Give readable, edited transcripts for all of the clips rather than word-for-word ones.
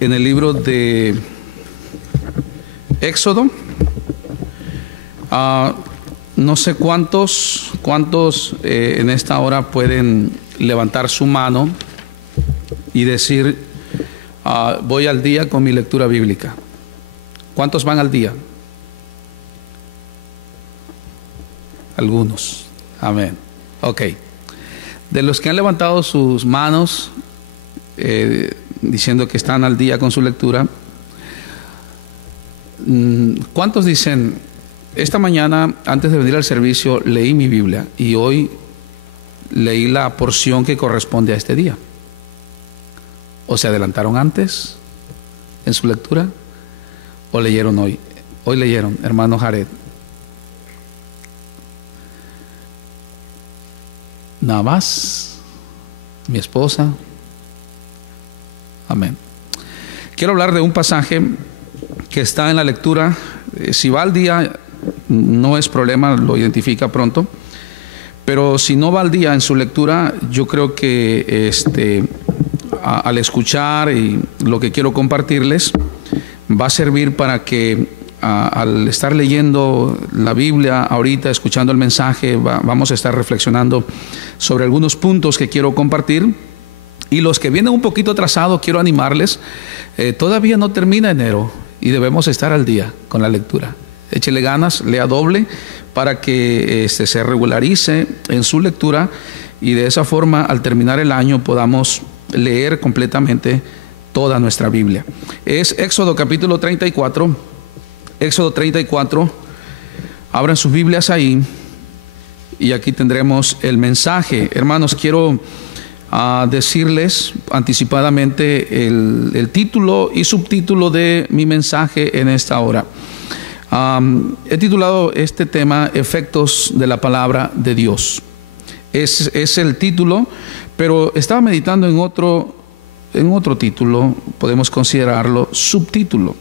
en el libro de Éxodo. No sé cuántos en esta hora pueden levantar su mano y decir, voy al día con mi lectura bíblica. ¿Cuántos van al día? Algunos. Amén. Ok. De los que han levantado sus manos diciendo que están al día con su lectura, ¿cuántos dicen, esta mañana antes de venir al servicio leí mi Biblia y hoy leí la porción que corresponde a este día? ¿O se adelantaron antes en su lectura? ¿O leyeron hoy? Hoy leyeron, hermano Jared. Nada más. Mi esposa. Amén. Quiero hablar de un pasaje que está en la lectura. Si va al día, no es problema, lo identifica pronto. Pero si no va al día en su lectura, yo creo que al escuchar y lo que quiero compartirles va a servir para que al estar leyendo la Biblia ahorita, escuchando el mensaje, vamos a estar reflexionando sobre algunos puntos que quiero compartir. Y los que vienen un poquito atrasados, quiero animarles. Todavía no termina enero y debemos estar al día con la lectura. Échele ganas, lea doble para que se regularice en su lectura y de esa forma al terminar el año podamos leer completamente toda nuestra Biblia. Es Éxodo capítulo 34. Éxodo 34. Abran sus Biblias ahí y aquí tendremos el mensaje. Hermanos, quiero decirles anticipadamente el título y subtítulo de mi mensaje en esta hora. He titulado este tema Efectos de la Palabra de Dios. Es el título, pero estaba meditando en otro título, podemos considerarlo subtítulo: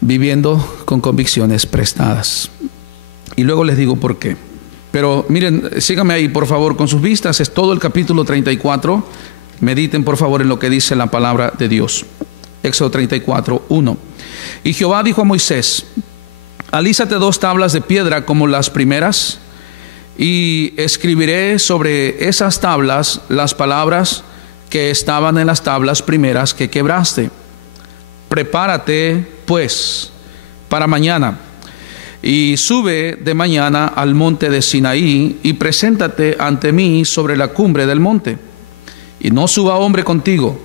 Viviendo con convicciones prestadas. Y luego les digo por qué. Pero miren, síganme ahí por favor con sus vistas. Es todo el capítulo 34. Mediten por favor en lo que dice la palabra de Dios. Éxodo 34, 1. Y Jehová dijo a Moisés: alízate 2 tablas de piedra como las primeras, y escribiré sobre esas tablas las palabras que estaban en las tablas primeras que quebraste. Prepárate pues para mañana, y sube de mañana al monte de Sinaí, y preséntate ante mí sobre la cumbre del monte. Y no suba hombre contigo,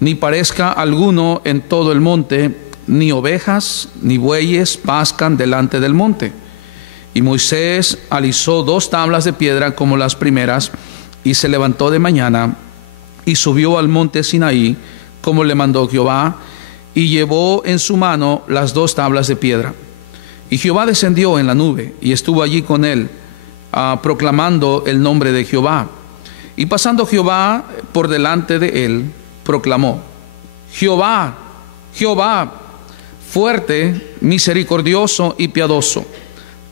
ni parezca alguno en todo el monte, ni ovejas ni bueyes pascan delante del monte. Y Moisés alisó 2 tablas de piedra como las primeras, y se levantó de mañana, y subió al monte Sinaí, como le mandó Jehová, y llevó en su mano las 2 tablas de piedra. Y Jehová descendió en la nube, y estuvo allí con él, proclamando el nombre de Jehová. Y pasando Jehová por delante de él, proclamó: Jehová, Jehová, fuerte, misericordioso y piadoso,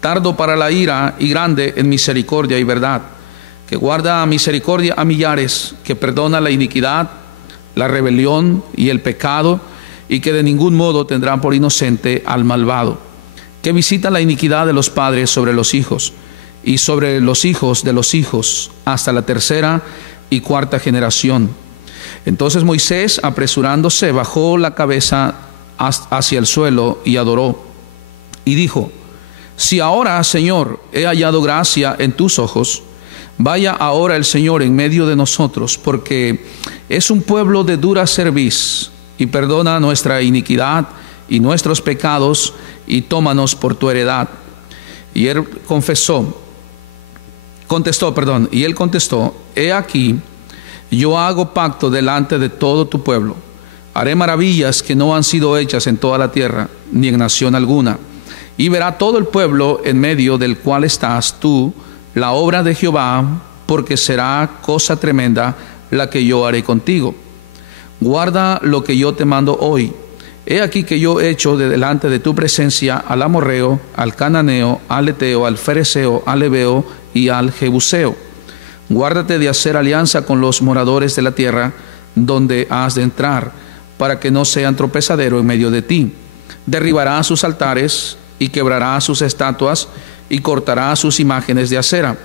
tardo para la ira y grande en misericordia y verdad, que guarda misericordia a millares, que perdona la iniquidad, la rebelión y el pecado, y que de ningún modo tendrá por inocente al malvado, que visita la iniquidad de los padres sobre los hijos, y sobre los hijos de los hijos, hasta la 3ª y 4ª generación. Entonces Moisés, apresurándose, bajó la cabeza hacia el suelo y adoró, y dijo: si ahora, Señor, he hallado gracia en tus ojos, vaya ahora el Señor en medio de nosotros, porque es un pueblo de dura cerviz, y perdona nuestra iniquidad y nuestros pecados, y tómanos por tu heredad. Y él contestó: he aquí, yo hago pacto delante de todo tu pueblo. Haré maravillas que no han sido hechas en toda la tierra, ni en nación alguna. Y verá todo el pueblo en medio del cual estás tú la obra de Jehová, porque será cosa tremenda la que yo haré contigo. Guarda lo que yo te mando hoy. He aquí que yo echo de delante de tu presencia al amorreo, al cananeo, al eteo, al fereceo, al heveo y al jebuseo. Guárdate de hacer alianza con los moradores de la tierra, donde has de entrar, para que no sean tropezadero en medio de ti. Derribará sus altares y quebrará sus estatuas y cortará sus imágenes de acera,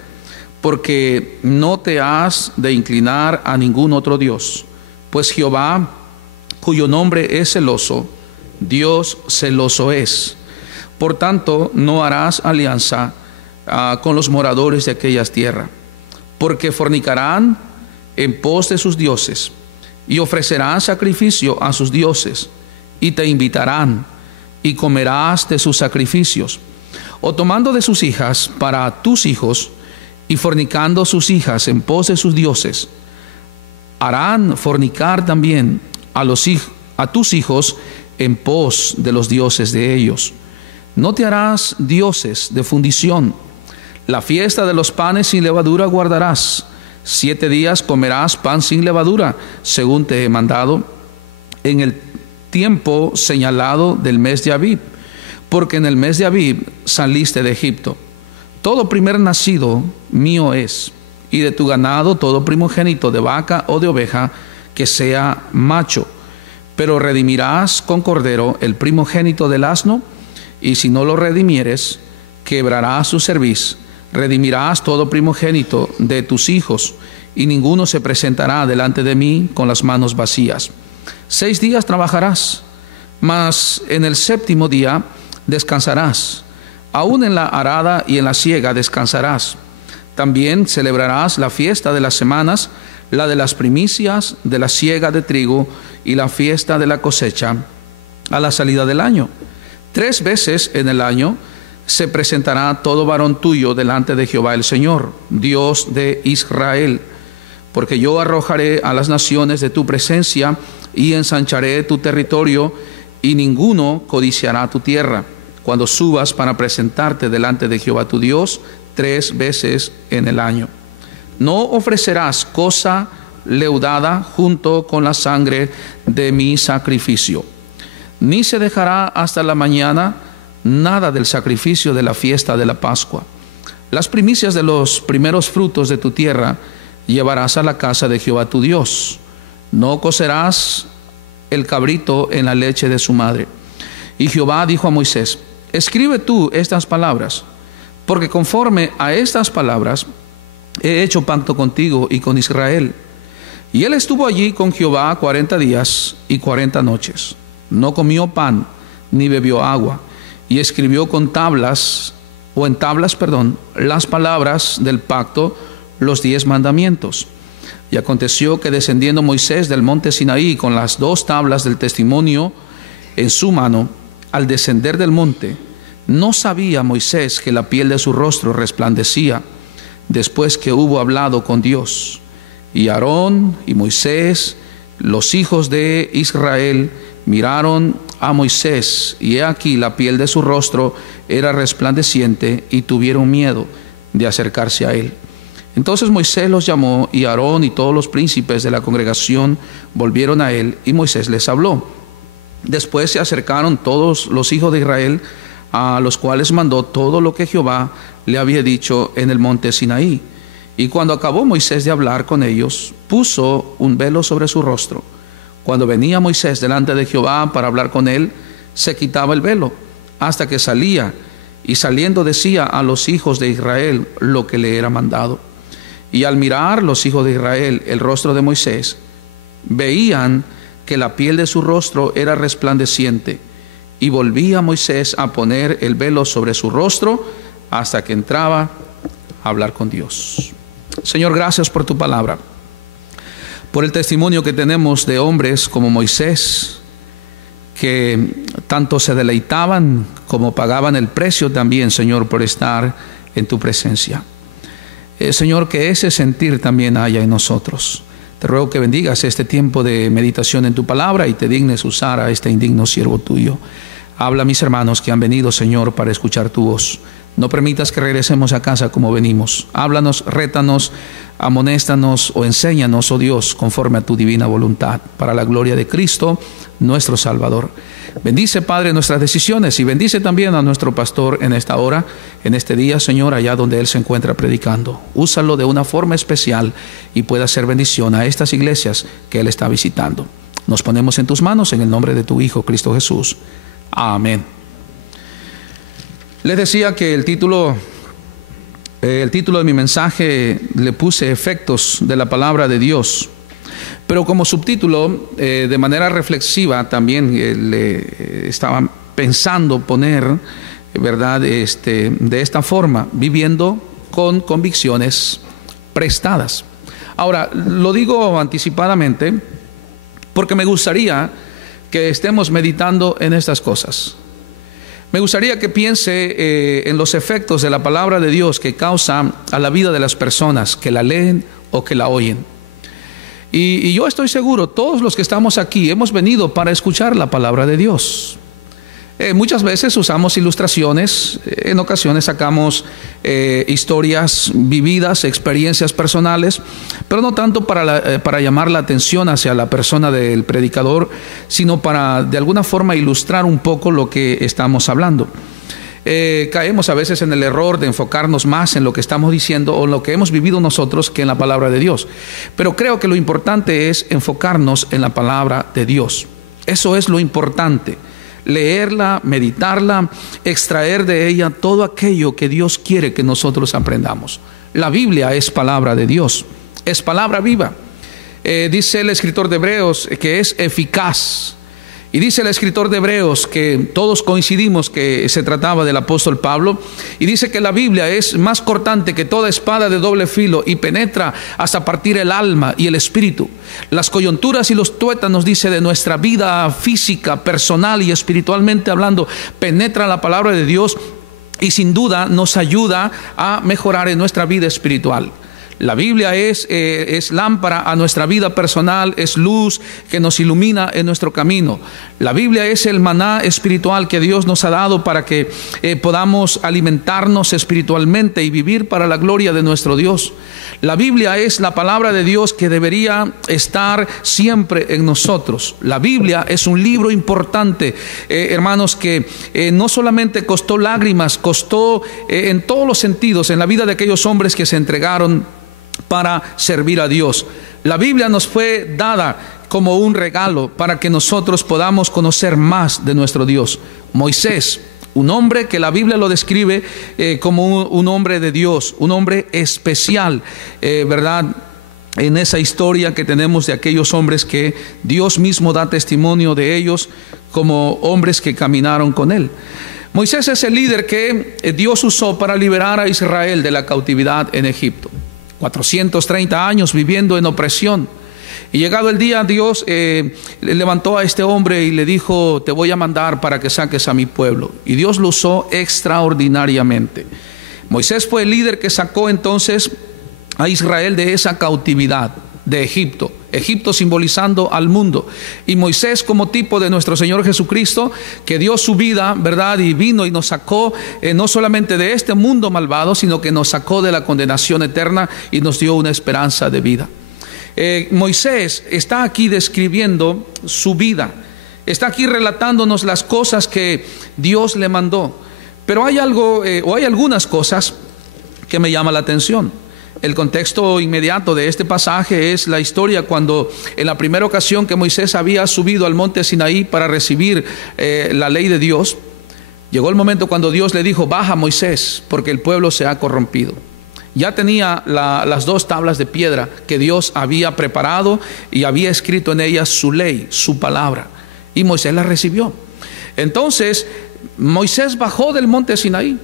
porque no te has de inclinar a ningún otro Dios, pues Jehová, cuyo nombre es celoso, Dios celoso es. Por tanto, no harás alianza con los moradores de aquellas tierras, porque fornicarán en pos de sus dioses, y ofrecerán sacrificio a sus dioses, y te invitarán, y comerás de sus sacrificios, o tomando de sus hijas para tus hijos, y fornicando sus hijas en pos de sus dioses. Harán fornicar también a tus hijos en pos de los dioses de ellos. No te harás dioses de fundición. La fiesta de los panes sin levadura guardarás. 7 días comerás pan sin levadura, según te he mandado, en el tiempo señalado del mes de Abib, porque en el mes de Abib saliste de Egipto. Todo primer nacido mío es, y de tu ganado todo primogénito de vaca o de oveja que sea macho. Pero redimirás con cordero el primogénito del asno, y si no lo redimieres, quebrarás su cerviz. Redimirás todo primogénito de tus hijos, y ninguno se presentará delante de mí con las manos vacías. 6 días trabajarás, mas en el 7º día descansarás. Aún en la arada y en la siega descansarás. También celebrarás la fiesta de las semanas, la de las primicias, de la siega de trigo y la fiesta de la cosecha a la salida del año. 3 veces en el año se presentará todo varón tuyo delante de Jehová el Señor, Dios de Israel, porque yo arrojaré a las naciones de tu presencia y ensancharé tu territorio, y ninguno codiciará tu tierra, cuando subas para presentarte delante de Jehová tu Dios 3 veces en el año. No ofrecerás cosa leudada junto con la sangre de mi sacrificio, ni se dejará hasta la mañana nada del sacrificio de la fiesta de la Pascua. Las primicias de los primeros frutos de tu tierra llevarás a la casa de Jehová tu Dios. No cocerás el cabrito en la leche de su madre. Y Jehová dijo a Moisés: escribe tú estas palabras, porque conforme a estas palabras he hecho pacto contigo y con Israel. Y él estuvo allí con Jehová 40 días y 40 noches. No comió pan ni bebió agua, y escribió en tablas, las palabras del pacto, los 10 mandamientos. Y aconteció que descendiendo Moisés del monte Sinaí con las 2 tablas del testimonio en su mano, al descender del monte, no sabía Moisés que la piel de su rostro resplandecía, después que hubo hablado con Dios. Y Aarón y Moisés, los hijos de Israel, miraron a Moisés, y he aquí la piel de su rostro era resplandeciente, y tuvieron miedo de acercarse a él. Entonces Moisés los llamó, y Aarón y todos los príncipes de la congregación volvieron a él, y Moisés les habló. Después se acercaron todos los hijos de Israel, a los cuales mandó todo lo que Jehová le había dicho en el monte Sinaí. Y cuando acabó Moisés de hablar con ellos, puso un velo sobre su rostro. Cuando venía Moisés delante de Jehová para hablar con él, se quitaba el velo, hasta que salía, y saliendo decía a los hijos de Israel lo que le era mandado. Y al mirar los hijos de Israel el rostro de Moisés, veían que la piel de su rostro era resplandeciente, y volvía Moisés a poner el velo sobre su rostro hasta que entraba a hablar con Dios. Señor, gracias por tu palabra, por el testimonio que tenemos de hombres como Moisés, que tanto se deleitaban como pagaban el precio también, Señor, por estar en tu presencia. Señor, que ese sentir también haya en nosotros. Te ruego que bendigas este tiempo de meditación en tu palabra y te dignes usar a este indigno siervo tuyo. Habla a mis hermanos que han venido, Señor, para escuchar tu voz. No permitas que regresemos a casa como venimos. Háblanos, rétanos, amonéstanos o enséñanos, oh Dios, conforme a tu divina voluntad, para la gloria de Cristo, nuestro Salvador. Bendice, Padre, nuestras decisiones y bendice también a nuestro pastor en esta hora, en este día, Señor, allá donde él se encuentra predicando. Úsalo de una forma especial y pueda hacer bendición a estas iglesias que él está visitando. Nos ponemos en tus manos en el nombre de tu Hijo, Cristo Jesús. Amén. Les decía que el título de mi mensaje le puse efectos de la palabra de Dios, pero como subtítulo, de manera reflexiva también le estaba pensando poner, ¿verdad?, de esta forma, viviendo con convicciones prestadas. Ahora, lo digo anticipadamente porque me gustaría que estemos meditando en estas cosas. Me gustaría que piense en los efectos de la palabra de Dios que causa a la vida de las personas que la leen o que la oyen. Y yo estoy seguro, todos los que estamos aquí hemos venido para escuchar la palabra de Dios. Muchas veces usamos ilustraciones, en ocasiones sacamos historias vividas, experiencias personales, pero no tanto para llamar la atención hacia la persona del predicador, sino para de alguna forma ilustrar un poco lo que estamos hablando. Caemos a veces en el error de enfocarnos más en lo que estamos diciendo o en lo que hemos vivido nosotros que en la palabra de Dios. Pero creo que lo importante es enfocarnos en la palabra de Dios. Eso es lo importante. Leerla, meditarla, extraer de ella todo aquello que Dios quiere que nosotros aprendamos. La Biblia es palabra de Dios, es palabra viva. Dice el escritor de Hebreos que es eficaz. Y dice el escritor de Hebreos que todos coincidimos que se trataba del apóstol Pablo. Y dice que la Biblia es más cortante que toda espada de doble filo y penetra hasta partir el alma y el espíritu, las coyunturas y los tuétanos, dice, de nuestra vida física, personal y espiritualmente hablando. Penetra la palabra de Dios y sin duda nos ayuda a mejorar en nuestra vida espiritual. La Biblia es lámpara a nuestra vida personal, es luz que nos ilumina en nuestro camino. La Biblia es el maná espiritual que Dios nos ha dado para que podamos alimentarnos espiritualmente y vivir para la gloria de nuestro Dios. La Biblia es la palabra de Dios que debería estar siempre en nosotros. La Biblia es un libro importante, hermanos, que no solamente costó lágrimas, costó en todos los sentidos en la vida de aquellos hombres que se entregaron para servir a Dios. La Biblia nos fue dada como un regalo para que nosotros podamos conocer más de nuestro Dios. Moisés, un hombre que la Biblia lo describe como un hombre de Dios, un hombre especial, ¿verdad? En esa historia que tenemos de aquellos hombres que Dios mismo da testimonio de ellos como hombres que caminaron con él. Moisés es el líder que Dios usó para liberar a Israel de la cautividad en Egipto. 430 años viviendo en opresión. Y llegado el día, Dios levantó a este hombre y le dijo: te voy a mandar para que saques a mi pueblo. Y Dios lo usó extraordinariamente. Moisés fue el líder que sacó entonces a Israel de esa cautividad de Egipto. Egipto simbolizando al mundo. Y Moisés como tipo de nuestro Señor Jesucristo, que dio su vida, ¿verdad? Y vino y nos sacó no solamente de este mundo malvado, sino que nos sacó de la condenación eterna y nos dio una esperanza de vida. Moisés está aquí describiendo su vida. Está aquí relatándonos las cosas que Dios le mandó. Pero hay algo, o hay algunas cosas que me llama la atención. El contexto inmediato de este pasaje es la historia cuando en la primera ocasión que Moisés había subido al monte Sinaí para recibir la ley de Dios, llegó el momento cuando Dios le dijo: baja, Moisés, porque el pueblo se ha corrompido. Ya tenía las dos tablas de piedra que Dios había preparado y había escrito en ellas su ley, su palabra, y Moisés la recibió. Entonces Moisés bajó del monte Sinaí.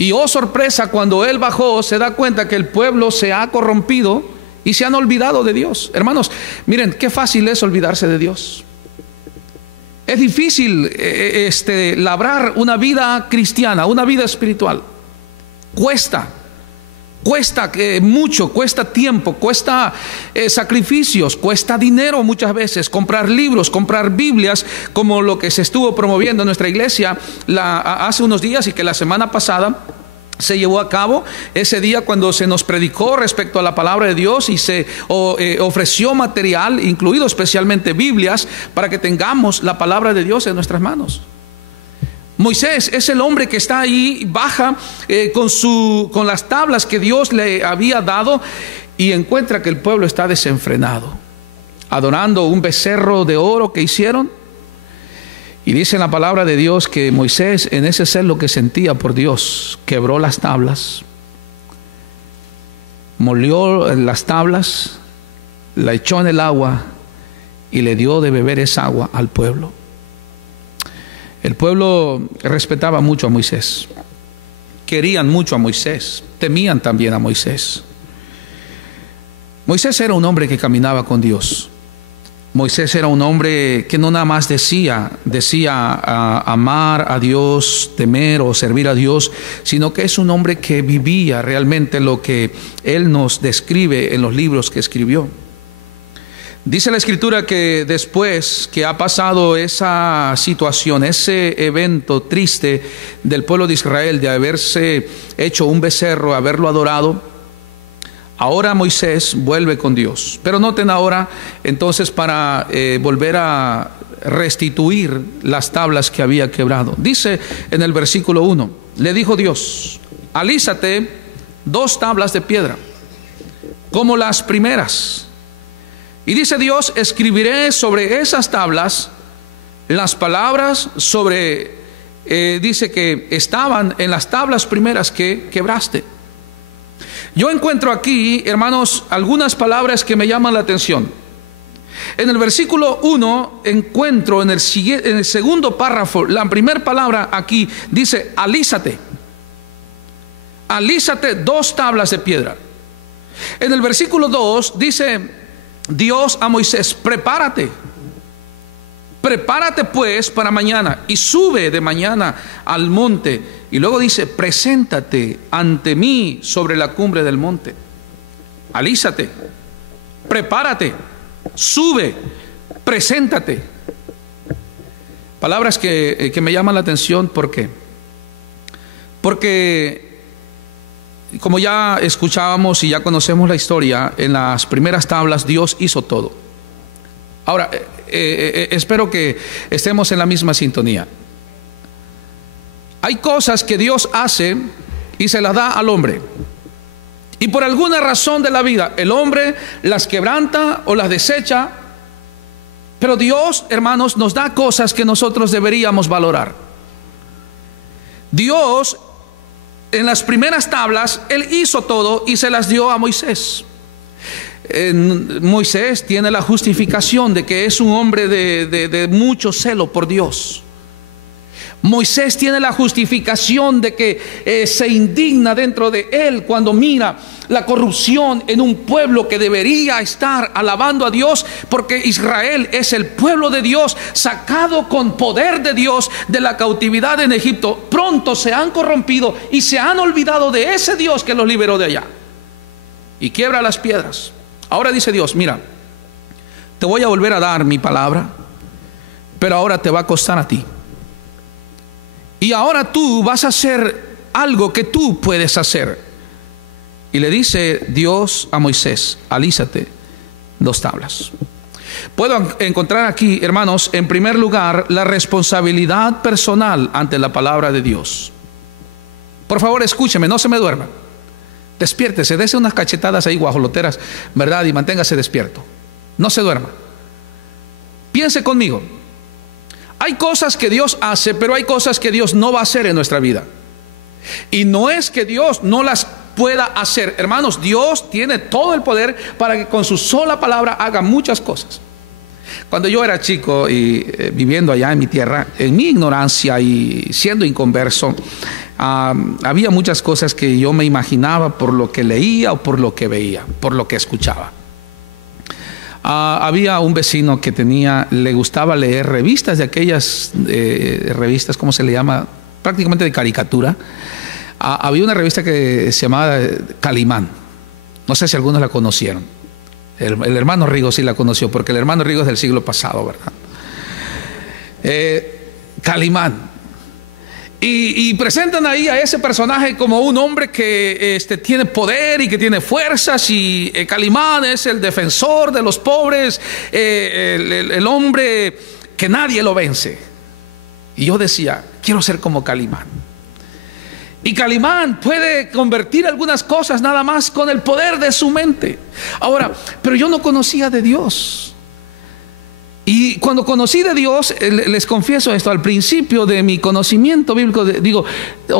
Y oh sorpresa, cuando él bajó se da cuenta que el pueblo se ha corrompido y se han olvidado de Dios. Hermanos, miren qué fácil es olvidarse de Dios. Es difícil labrar una vida cristiana, una vida espiritual. Cuesta. Cuesta mucho, cuesta tiempo, cuesta sacrificios, cuesta dinero muchas veces, comprar libros, comprar Biblias, como lo que se estuvo promoviendo en nuestra iglesia hace unos días y que la semana pasada se llevó a cabo, ese día cuando se nos predicó respecto a la palabra de Dios y se ofreció material, incluido especialmente Biblias, para que tengamos la palabra de Dios en nuestras manos. Moisés es el hombre que está ahí, baja con las tablas que Dios le había dado y encuentra que el pueblo está desenfrenado, adorando un becerro de oro que hicieron. Y dice en la palabra de Dios que Moisés, en ese celo que sentía por Dios, quebró las tablas, molió las tablas, la echó en el agua y le dio de beber esa agua al pueblo. El pueblo respetaba mucho a Moisés, querían mucho a Moisés, temían también a Moisés. Moisés era un hombre que caminaba con Dios. Moisés era un hombre que no nada más decía amar a Dios, temer o servir a Dios, sino que es un hombre que vivía realmente lo que él nos describe en los libros que escribió. Dice la Escritura que después que ha pasado esa situación, ese evento triste del pueblo de Israel, de haberse hecho un becerro, haberlo adorado, ahora Moisés vuelve con Dios. Pero noten ahora, entonces, para volver a restituir las tablas que había quebrado. Dice en el versículo 1, le dijo Dios: alízate 2 tablas de piedra, como las primeras. Y dice Dios: escribiré sobre esas tablas las palabras dice que estaban en las tablas primeras que quebraste. Yo encuentro aquí, hermanos, algunas palabras que me llaman la atención. En el versículo 1 encuentro en el segundo párrafo, la primera palabra aquí dice: alízate. Alízate 2 tablas de piedra. En el versículo 2 dice Dios a Moisés: prepárate pues para mañana y sube de mañana al monte. Y luego dice: preséntate ante mí sobre la cumbre del monte. Alízate, prepárate, sube, preséntate. Palabras que me llaman la atención. ¿Por qué? Porque como ya escuchábamos y ya conocemos la historia, en las primeras tablas Dios hizo todo. Ahora, espero que estemos en la misma sintonía. Hay cosas que Dios hace y se las da al hombre. Y por alguna razón de la vida, el hombre las quebranta o las desecha. Pero Dios, hermanos, nos da cosas que nosotros deberíamos valorar. Dios, en las primeras tablas, Él hizo todo y se las dio a Moisés. Moisés tiene la justificación de que es un hombre de mucho celo por Dios. Moisés tiene la justificación de que se indigna dentro de él cuando mira la corrupción en un pueblo que debería estar alabando a Dios, porque Israel es el pueblo de Dios, sacado con poder de Dios de la cautividad en Egipto. Pronto se han corrompido y se han olvidado de ese Dios que los liberó de allá, y quiebra las piedras. Ahora dice Dios: mira, te voy a volver a dar mi palabra, pero ahora te va a costar a ti. Y ahora tú vas a hacer algo que tú puedes hacer. Y le dice Dios a Moisés: alízate 2 tablas. Puedo encontrar aquí, hermanos, en primer lugar, la responsabilidad personal ante la palabra de Dios. Por favor, escúcheme, no se me duerma. Despiértese, dése unas cachetadas ahí guajoloteras, ¿verdad? Y manténgase despierto. No se duerma. Piense conmigo. Hay cosas que Dios hace, pero hay cosas que Dios no va a hacer en nuestra vida. Y no es que Dios no las pueda hacer. Hermanos, Dios tiene todo el poder para que con su sola palabra haga muchas cosas. Cuando yo era chico y viviendo allá en mi tierra, en mi ignorancia y siendo inconverso, había muchas cosas que yo me imaginaba por lo que leía o por lo que veía, por lo que escuchaba. Había un vecino que le gustaba leer revistas, de aquellas revistas, ¿cómo se le llama? Prácticamente de caricatura. Había una revista que se llamaba Calimán. No sé si algunos la conocieron. El hermano Rigo sí la conoció, porque el hermano Rigo es del siglo pasado, ¿verdad? Calimán. Y presentan ahí a ese personaje como un hombre que tiene poder y que tiene fuerzas, y Calimán es el defensor de los pobres, el hombre que nadie lo vence. Y yo decía, quiero ser como Calimán. Y Calimán puede convertir algunas cosas nada más con el poder de su mente. Ahora, pero yo no conocía de Dios. Y cuando conocí de Dios, les confieso esto, al principio de mi conocimiento bíblico,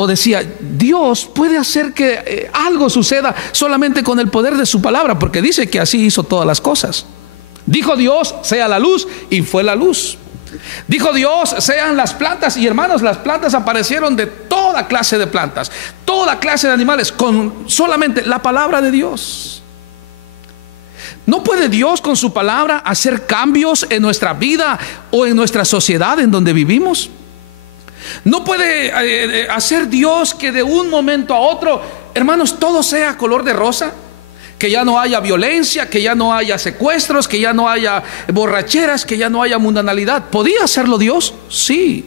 decía, Dios puede hacer que algo suceda solamente con el poder de su palabra, porque dice que así hizo todas las cosas. Dijo Dios, sea la luz, y fue la luz. Dijo Dios, sean las plantas, y hermanos, las plantas aparecieron de toda clase de plantas, toda clase de animales, con solamente la palabra de Dios. ¿No puede Dios con su palabra hacer cambios en nuestra vida o en nuestra sociedad en donde vivimos? ¿No puede hacer Dios que de un momento a otro, hermanos, todo sea color de rosa? Que ya no haya violencia, que ya no haya secuestros, que ya no haya borracheras, que ya no haya mundanalidad. ¿Podía hacerlo Dios? Sí.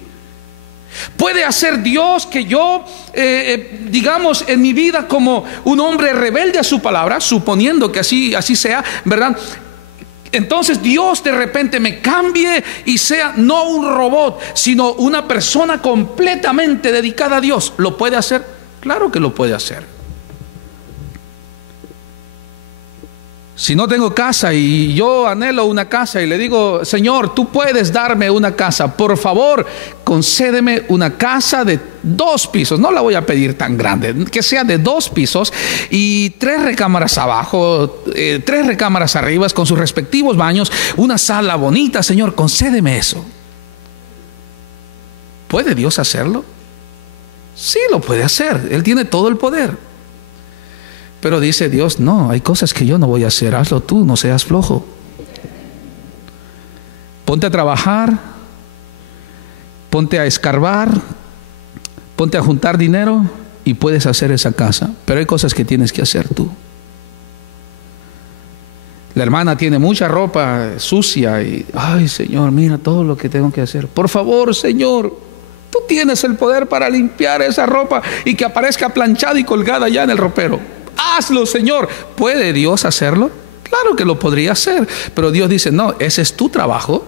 ¿Puede hacer Dios que yo, digamos, en mi vida como un hombre rebelde a su palabra, suponiendo que así sea, ¿verdad? Entonces Dios de repente me cambie y sea no un robot, sino una persona completamente dedicada a Dios. ¿Lo puede hacer? Claro que lo puede hacer. Si no tengo casa y yo anhelo una casa y le digo, Señor, tú puedes darme una casa, por favor, concédeme una casa de 2 pisos. No la voy a pedir tan grande, que sea de 2 pisos y 3 recámaras abajo, 3 recámaras arriba con sus respectivos baños, una sala bonita. Señor, concédeme eso. ¿Puede Dios hacerlo? Sí, lo puede hacer. Él tiene todo el poder. Pero dice Dios, no, hay cosas que yo no voy a hacer, hazlo tú, no seas flojo. Ponte a trabajar, ponte a escarbar, ponte a juntar dinero y puedes hacer esa casa. Pero hay cosas que tienes que hacer tú. La hermana tiene mucha ropa sucia y, ay Señor, mira todo lo que tengo que hacer. Por favor, Señor, tú tienes el poder para limpiar esa ropa y que aparezca planchada y colgada ya en el ropero. Hazlo, Señor. ¿Puede Dios hacerlo? Claro que lo podría hacer, pero Dios dice, no, ese es tu trabajo,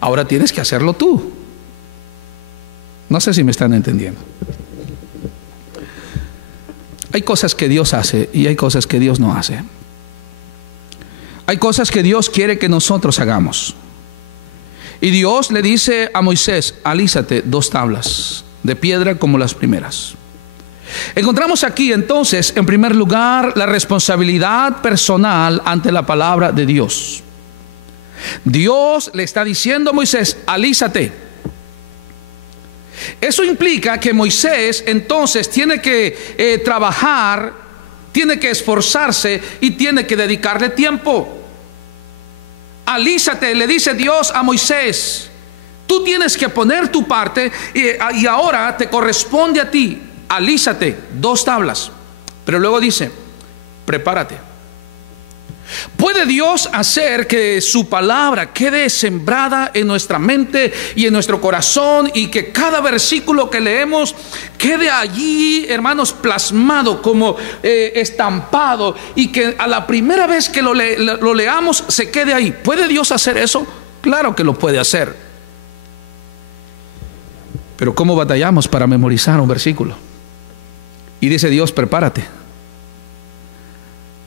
ahora tienes que hacerlo tú. No sé si me están entendiendo. Hay cosas que Dios hace y hay cosas que Dios no hace. Hay cosas que Dios quiere que nosotros hagamos. Y Dios le dice a Moisés, alízate 2 tablas de piedra como las primeras. Encontramos aquí entonces, en primer lugar, la responsabilidad personal ante la palabra de Dios. Dios le está diciendo a Moisés, alízate. Eso implica que Moisés entonces tiene que trabajar, tiene que esforzarse y tiene que dedicarle tiempo. Alízate, le dice Dios a Moisés. Tú tienes que poner tu parte y ahora te corresponde a ti. Alízate 2 tablas. Pero luego dice, prepárate. ¿Puede Dios hacer que su palabra quede sembrada en nuestra mente y en nuestro corazón y que cada versículo que leemos quede allí, hermanos, plasmado, como estampado, y que a la primera vez que lo leamos se quede ahí? ¿Puede Dios hacer eso? Claro que lo puede hacer. Pero ¿cómo batallamos para memorizar un versículo? Y dice Dios, prepárate.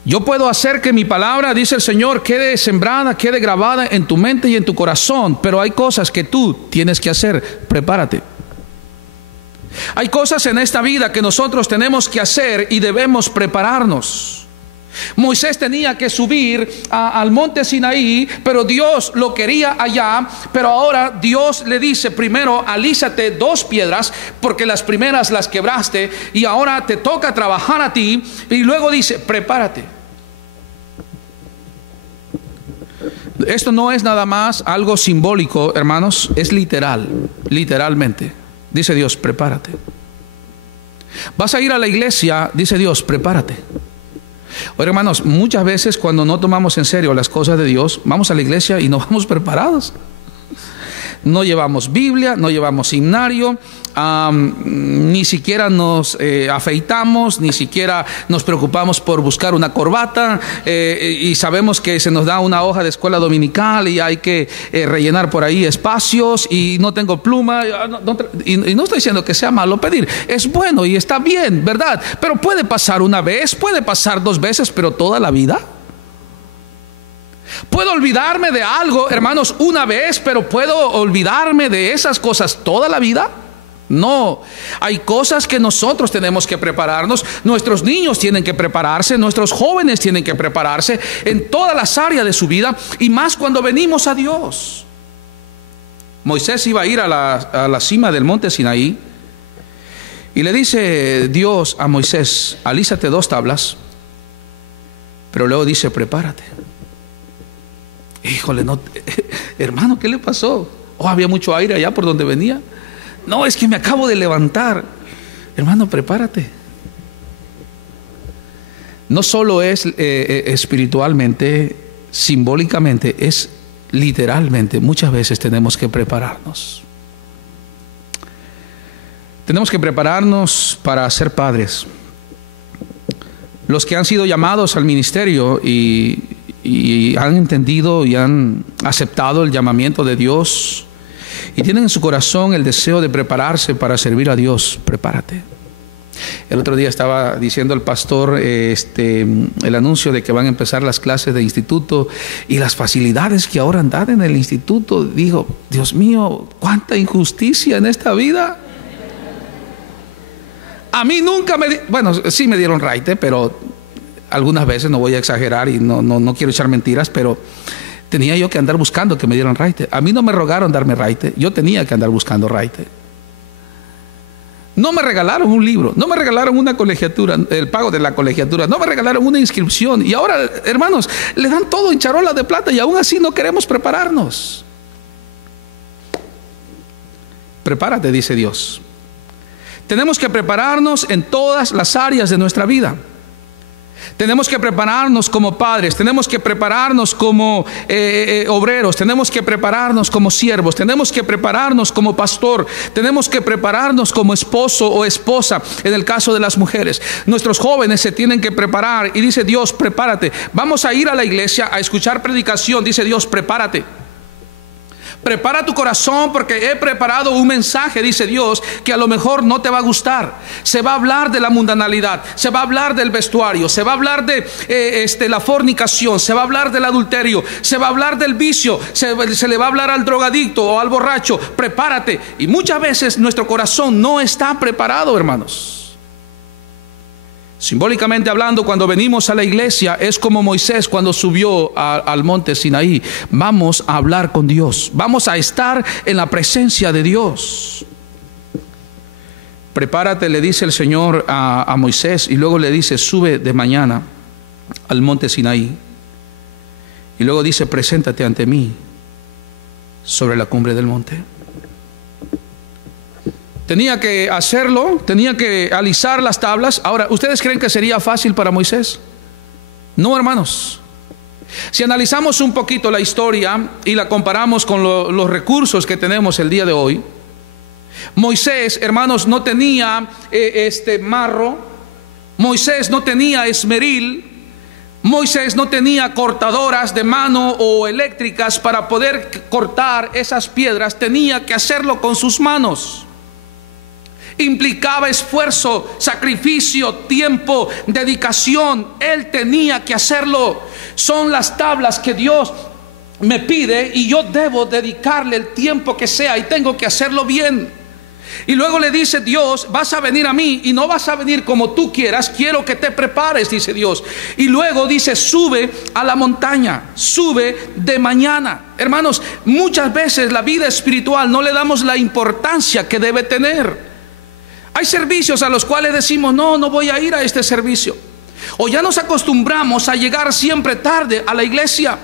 Yo puedo hacer que mi palabra, dice el Señor, quede sembrada, quede grabada en tu mente y en tu corazón, pero hay cosas que tú tienes que hacer. Prepárate. Hay cosas en esta vida que nosotros tenemos que hacer y debemos prepararnos. Moisés tenía que subir al monte Sinaí, pero Dios lo quería allá. Pero ahora Dios le dice, primero alízate 2 piedras, porque las primeras las quebraste y ahora te toca trabajar a ti. Y luego dice, prepárate. Esto no es nada más algo simbólico, hermanos, es literal, literalmente. Dice Dios, prepárate. Vas a ir a la iglesia, dice Dios, prepárate. Oye, hermanos, muchas veces cuando no tomamos en serio las cosas de Dios, vamos a la iglesia y no vamos preparados. No llevamos Biblia, no llevamos himnario, ni siquiera nos afeitamos, ni siquiera nos preocupamos por buscar una corbata, y sabemos que se nos da una hoja de escuela dominical y hay que rellenar por ahí espacios, y no tengo pluma, y no estoy diciendo que sea malo pedir, es bueno y está bien, ¿verdad? Pero puede pasar una vez, puede pasar 2 veces, pero toda la vida. Puedo olvidarme de algo, hermanos, una vez, pero ¿puedo olvidarme de esas cosas toda la vida? No, hay cosas que nosotros tenemos que prepararnos. Nuestros niños tienen que prepararse, nuestros jóvenes tienen que prepararse en todas las áreas de su vida, y más cuando venimos a Dios. Moisés iba a ir a la cima del monte Sinaí, y le dice Dios a Moisés: alízate 2 tablas, pero luego dice: prepárate. Híjole, no, hermano, ¿qué le pasó? Oh, había mucho aire allá por donde venía. No, es que me acabo de levantar. Hermano, prepárate. No solo es espiritualmente, simbólicamente, es literalmente. Muchas veces tenemos que prepararnos. Tenemos que prepararnos para ser padres. Los que han sido llamados al ministerio y han entendido y han aceptado el llamamiento de Dios y tienen en su corazón el deseo de prepararse para servir a Dios, prepárate. El otro día estaba diciendo el pastor el anuncio de que van a empezar las clases de instituto y las facilidades que ahora dan en el instituto. Digo, Dios mío, cuánta injusticia en esta vida. A mí nunca bueno, sí me dieron raite, pero algunas veces, no voy a exagerar y no quiero echar mentiras, pero tenía yo que andar buscando que me dieran raite. A mí no me rogaron darme raite, yo tenía que andar buscando raite. No me regalaron un libro, no me regalaron una colegiatura, el pago de la colegiatura, no me regalaron una inscripción, y ahora, hermanos, le dan todo en charola de plata y aún así no queremos prepararnos. Prepárate, dice Dios. Tenemos que prepararnos en todas las áreas de nuestra vida. Tenemos que prepararnos como padres, tenemos que prepararnos como obreros, tenemos que prepararnos como siervos, tenemos que prepararnos como pastor, tenemos que prepararnos como esposo o esposa en el caso de las mujeres. Nuestros jóvenes se tienen que preparar, y dice Dios: prepárate. Vamos a ir a la iglesia a escuchar predicación, dice Dios: prepárate. Prepara tu corazón, porque he preparado un mensaje, dice Dios, que a lo mejor no te va a gustar. Se va a hablar de la mundanalidad, se va a hablar del vestuario, se va a hablar de la fornicación, se va a hablar del adulterio, se va a hablar del vicio, se le va a hablar al drogadicto o al borracho. Prepárate. Y muchas veces nuestro corazón no está preparado, hermanos. Simbólicamente hablando, cuando venimos a la iglesia es como Moisés cuando subió al monte Sinaí. Vamos a hablar con Dios, vamos a estar en la presencia de Dios. Prepárate, le dice el Señor a Moisés, y luego le dice: sube de mañana al monte Sinaí. Y luego dice: preséntate ante mí sobre la cumbre del monte. Tenía que hacerlo, tenía que alisar las tablas. Ahora, ¿ustedes creen que sería fácil para Moisés? No, hermanos. Si analizamos un poquito la historia y la comparamos con los recursos que tenemos el día de hoy, Moisés, hermanos, no tenía marro, Moisés no tenía esmeril, Moisés no tenía cortadoras de mano o eléctricas para poder cortar esas piedras. Tenía que hacerlo con sus manos. Implicaba esfuerzo, sacrificio, tiempo, dedicación. Él tenía que hacerlo. Son las tablas que Dios me pide, y yo debo dedicarle el tiempo que sea, y tengo que hacerlo bien. Y luego le dice Dios: vas a venir a mí, y no vas a venir como tú quieras, quiero que te prepares, dice Dios. Y luego dice: sube a la montaña, sube de mañana. Hermanos, muchas veces la vida espiritual no le damos la importancia que debe tener. Hay servicios a los cuales decimos: no voy a ir a este servicio. O ya nos acostumbramos a llegar siempre tarde a la iglesia.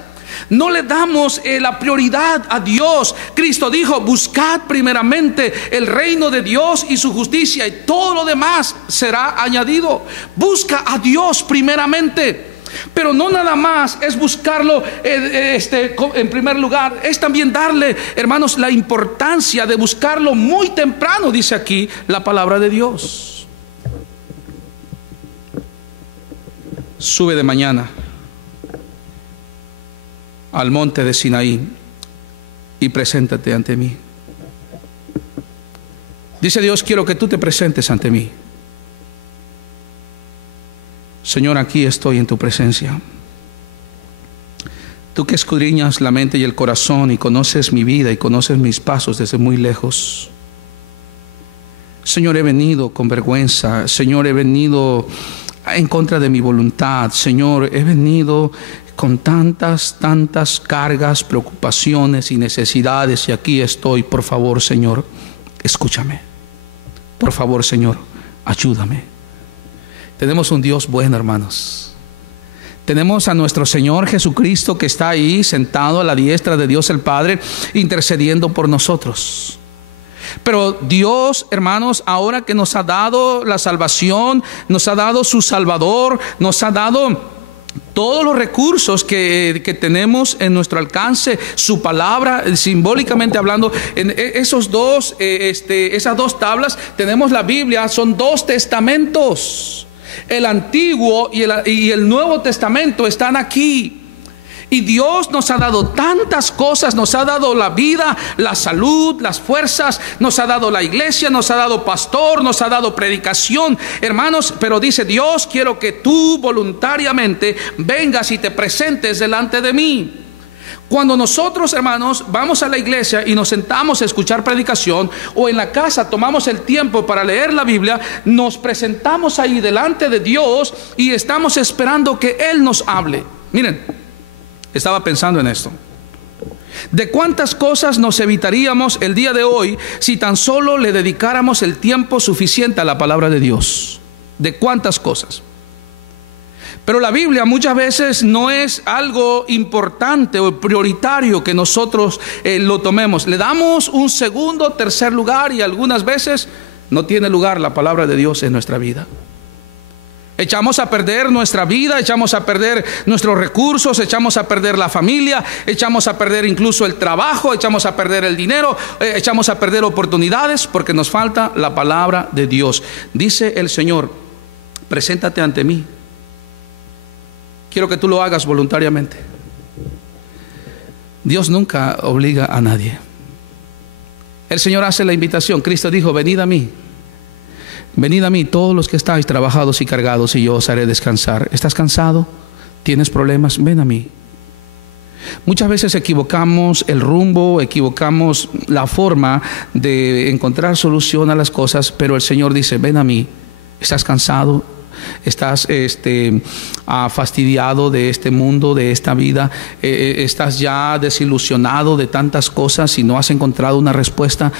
No le damos la prioridad a Dios. Cristo dijo: buscad primeramente el reino de Dios y su justicia, y todo lo demás será añadido. Busca a Dios primeramente. Pero no nada más es buscarlo en primer lugar, es también darle, hermanos, la importancia de buscarlo muy temprano, dice aquí la palabra de Dios. Sube de mañana al monte de Sinaí y preséntate ante mí. Dice Dios: quiero que tú te presentes ante mí. Señor, aquí estoy en tu presencia. Tú que escudriñas la mente y el corazón y conoces mi vida y conoces mis pasos desde muy lejos. Señor, he venido con vergüenza. Señor, he venido en contra de mi voluntad. Señor, he venido con tantas cargas, preocupaciones y necesidades, y aquí estoy. Por favor, Señor, escúchame. Por favor, Señor, ayúdame. Tenemos un Dios bueno, hermanos. Tenemos a nuestro Señor Jesucristo, que está ahí sentado a la diestra de Dios el Padre, intercediendo por nosotros. Pero Dios, hermanos, ahora que nos ha dado la salvación, nos ha dado su Salvador, nos ha dado todos los recursos que tenemos en nuestro alcance, su palabra, simbólicamente hablando, en esas dos tablas tenemos la Biblia. Son dos testamentos. El Antiguo y el Nuevo Testamento están aquí. Y Dios nos ha dado tantas cosas. Nos ha dado la vida, la salud, las fuerzas. Nos ha dado la iglesia, nos ha dado pastor, nos ha dado predicación, hermanos. Pero dice Dios: quiero que tú voluntariamente vengas y te presentes delante de mí. Cuando nosotros, hermanos, vamos a la iglesia y nos sentamos a escuchar predicación, o en la casa tomamos el tiempo para leer la Biblia, nos presentamos ahí delante de Dios y estamos esperando que Él nos hable. Miren, estaba pensando en esto. ¿De cuántas cosas nos evitaríamos el día de hoy si tan solo le dedicáramos el tiempo suficiente a la palabra de Dios? ¿De cuántas cosas? Pero la Biblia muchas veces no es algo importante o prioritario que nosotros lo tomemos. Le damos un segundo, tercer lugar, y algunas veces no tiene lugar la palabra de Dios en nuestra vida. Echamos a perder nuestra vida, echamos a perder nuestros recursos, echamos a perder la familia, echamos a perder incluso el trabajo, echamos a perder el dinero, echamos a perder oportunidades porque nos falta la palabra de Dios. Dice el Señor: preséntate ante mí. Quiero que tú lo hagas voluntariamente. Dios nunca obliga a nadie. El Señor hace la invitación. Cristo dijo: venid a mí todos los que estáis trabajados y cargados, y yo os haré descansar. ¿Estás cansado? ¿Tienes problemas? Ven a mí. Muchas veces equivocamos el rumbo, equivocamos la forma de encontrar solución a las cosas, pero el Señor dice: ven a mí. ¿Estás cansado? ¿Estás fastidiado de este mundo, de esta vida? ¿Estás ya desilusionado de tantas cosas y no has encontrado una respuesta?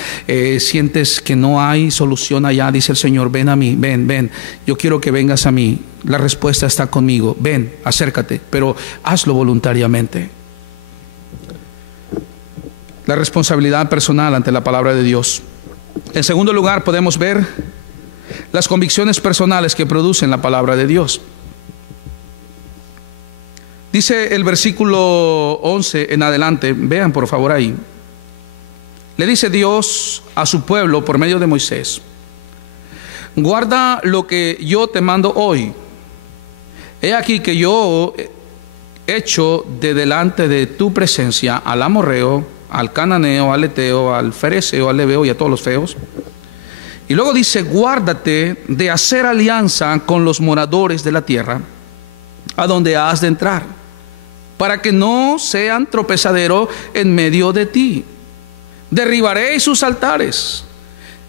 ¿Sientes que no hay solución allá? Dice el Señor: ven a mí, ven. Yo quiero que vengas a mí. La respuesta está conmigo. Ven, acércate, pero hazlo voluntariamente. La responsabilidad personal ante la palabra de Dios. En segundo lugar, podemos ver las convicciones personales que producen la palabra de Dios. Dice el versículo 11 en adelante, vean por favor ahí. Le dice Dios a su pueblo por medio de Moisés: guarda lo que yo te mando hoy. He aquí que yo echo de delante de tu presencia al amorreo, al cananeo, al eteo, al fereceo, al heveo y a todos los feos. Y luego dice: guárdate de hacer alianza con los moradores de la tierra a donde has de entrar, para que no sean tropezadero en medio de ti. Derribaréis sus altares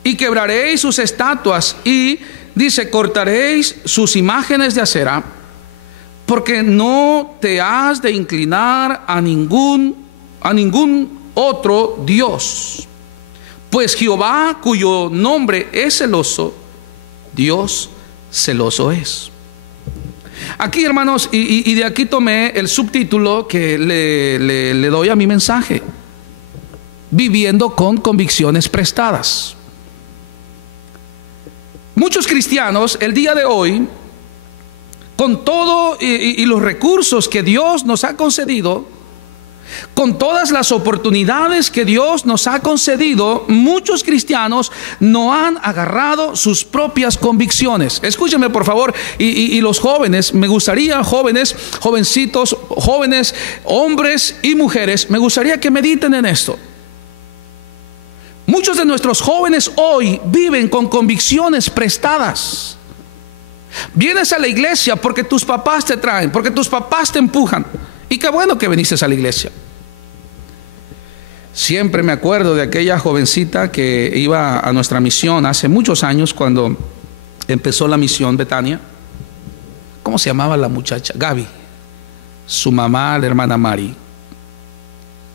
y quebraréis sus estatuas, y dice: cortaréis sus imágenes de acera, porque no te has de inclinar a ningún otro Dios. Pues Jehová, cuyo nombre es celoso, Dios celoso es. Aquí, hermanos, y de aquí tomé el subtítulo que le doy a mi mensaje: viviendo con convicciones prestadas. Muchos cristianos el día de hoy, con todo y los recursos que Dios nos ha concedido, con todas las oportunidades que Dios nos ha concedido, muchos cristianos no han agarrado sus propias convicciones. Escúchenme, por favor, y los jóvenes, me gustaría, jóvenes, jovencitos, jóvenes, hombres y mujeres, me gustaría que mediten en esto. Muchos de nuestros jóvenes hoy viven con convicciones prestadas. Vienes a la iglesia porque tus papás te traen, porque tus papás te empujan. Y qué bueno que viniste a la iglesia. Siempre me acuerdo de aquella jovencita que iba a nuestra misión hace muchos años, cuando empezó la misión Betania. ¿Cómo se llamaba la muchacha? Gaby. Su mamá, la hermana Mari.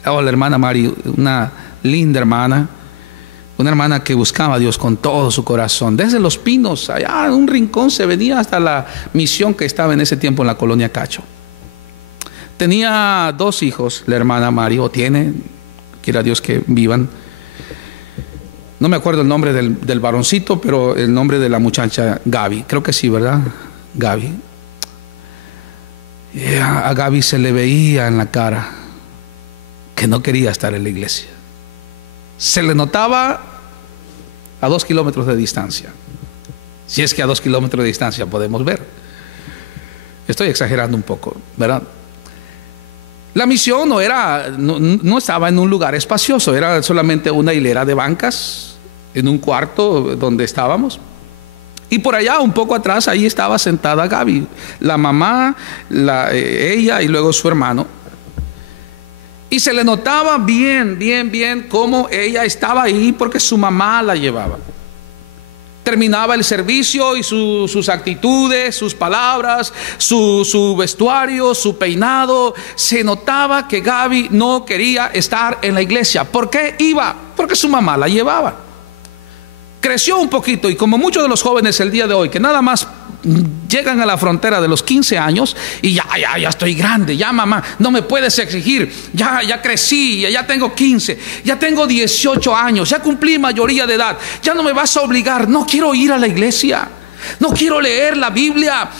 Oh, la hermana Mari, una linda hermana. Una hermana que buscaba a Dios con todo su corazón. Desde Los Pinos, allá en un rincón, se venía hasta la misión que estaba en ese tiempo en la colonia Cacho. Tenía 2 hijos, la hermana Mari, o tiene, quiera Dios que vivan. No me acuerdo el nombre del varoncito, pero el nombre de la muchacha, Gaby. Creo que sí, ¿verdad? Gaby. A Gaby se le veía en la cara que no quería estar en la iglesia. Se le notaba a 2 kilómetros de distancia. Si es que a 2 kilómetros de distancia podemos ver. Estoy exagerando un poco, ¿verdad? La misión no estaba en un lugar espacioso, era solamente una hilera de bancas en un cuarto donde estábamos. Y por allá, un poco atrás, ahí estaba sentada Gaby, la mamá, ella y luego su hermano. Y se le notaba bien cómo ella estaba ahí porque su mamá la llevaba. Terminaba el servicio y sus actitudes, sus palabras, su vestuario, su peinado. Se notaba que Gaby no quería estar en la iglesia. ¿Por qué iba? Porque su mamá la llevaba. Creció un poquito, y como muchos de los jóvenes el día de hoy, que nada más llegan a la frontera de los 15 años y ya estoy grande, ya mamá, no me puedes exigir, ya crecí, ya tengo 15, ya tengo 18 años, ya cumplí mayoría de edad, ya no me vas a obligar, no quiero ir a la iglesia. No quiero leer la Biblia,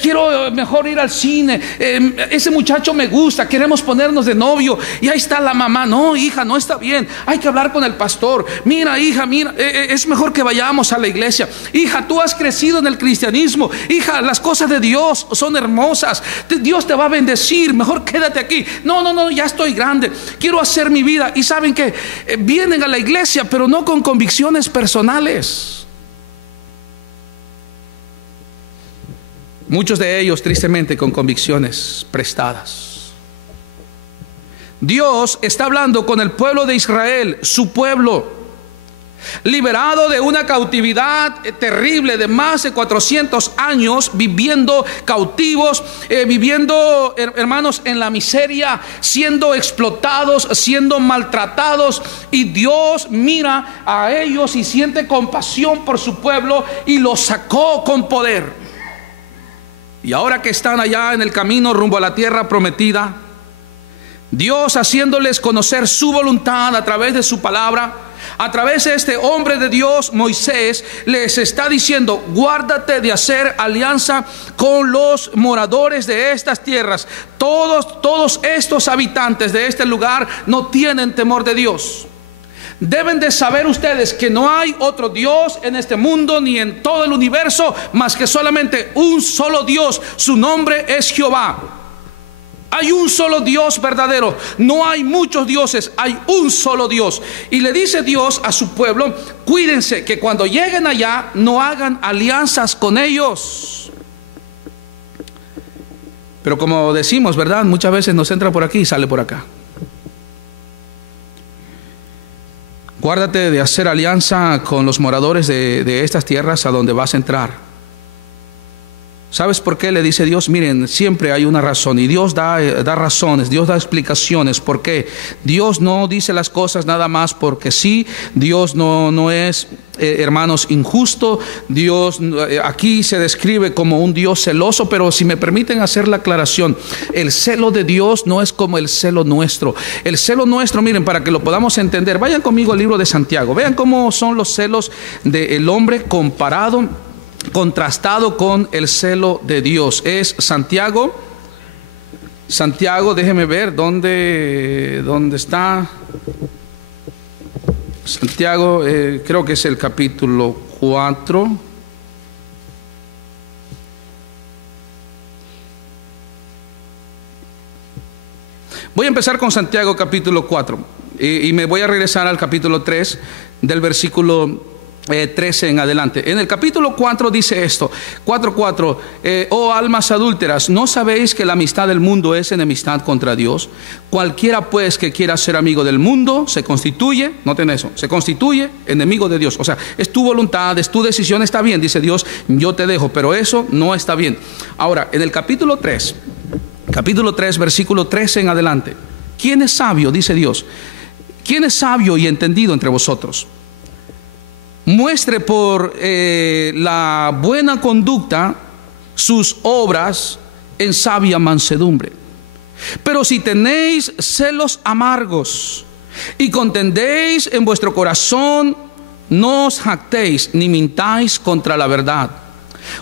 quiero mejor ir al cine, ese muchacho me gusta, queremos ponernos de novio. Y ahí está la mamá: no, hija, no está bien, hay que hablar con el pastor. Mira, hija, mira, es mejor que vayamos a la iglesia. Hija, tú has crecido en el cristianismo. Hija, las cosas de Dios son hermosas, Dios te va a bendecir, mejor quédate aquí. No, ya estoy grande, quiero hacer mi vida. Y saben que vienen a la iglesia, pero no con convicciones personales. Muchos de ellos, tristemente, con convicciones prestadas. Dios está hablando con el pueblo de Israel, su pueblo, liberado de una cautividad terrible de más de 400 años, viviendo cautivos, viviendo, hermanos, en la miseria, siendo explotados, siendo maltratados. Y Dios mira a ellos y siente compasión por su pueblo y los sacó con poder. Y ahora que están allá en el camino rumbo a la tierra prometida, Dios, haciéndoles conocer su voluntad a través de su palabra, a través de este hombre de Dios, Moisés, les está diciendo: guárdate de hacer alianza con los moradores de estas tierras. Todos estos habitantes de este lugar no tienen temor de Dios. Deben de saber ustedes que no hay otro Dios en este mundo ni en todo el universo más que solamente un solo Dios. Su nombre es Jehová. Hay un solo Dios verdadero, no hay muchos dioses, hay un solo Dios. Y le dice Dios a su pueblo: cuídense que cuando lleguen allá no hagan alianzas con ellos. Pero como decimos, ¿verdad? Muchas veces nos entra por aquí y sale por acá. Guárdate de hacer alianza con los moradores de estas tierras a donde vas a entrar. ¿Sabes por qué? Le dice Dios, miren, siempre hay una razón, y Dios da razones, Dios da explicaciones. ¿Por qué? Dios no dice las cosas nada más porque sí. Dios no es, hermanos, injusto. Dios aquí se describe como un Dios celoso, pero si me permiten hacer la aclaración, el celo de Dios no es como el celo nuestro. El celo nuestro, miren, para que lo podamos entender, vayan conmigo al libro de Santiago, vean cómo son los celos del hombre contrastado con el celo de Dios. Es Santiago, déjeme ver dónde está Santiago, creo que es el capítulo 4. Voy a empezar con Santiago capítulo 4 y me voy a regresar al capítulo 3 del versículo 13 en adelante. En el capítulo 4 dice esto, 4:4, oh almas adúlteras, ¿no sabéis que la amistad del mundo es enemistad contra Dios? Cualquiera pues que quiera ser amigo del mundo se constituye, noten eso, se constituye enemigo de Dios. O sea, es tu voluntad, es tu decisión, está bien, dice Dios, yo te dejo, pero eso no está bien. Ahora, en el capítulo 3, versículo 13 en adelante, ¿quién es sabio? Dice Dios, ¿quién es sabio y entendido entre vosotros? Muestre por la buena conducta sus obras en sabia mansedumbre. Pero si tenéis celos amargos y contendéis en vuestro corazón, no os jactéis ni mintáis contra la verdad.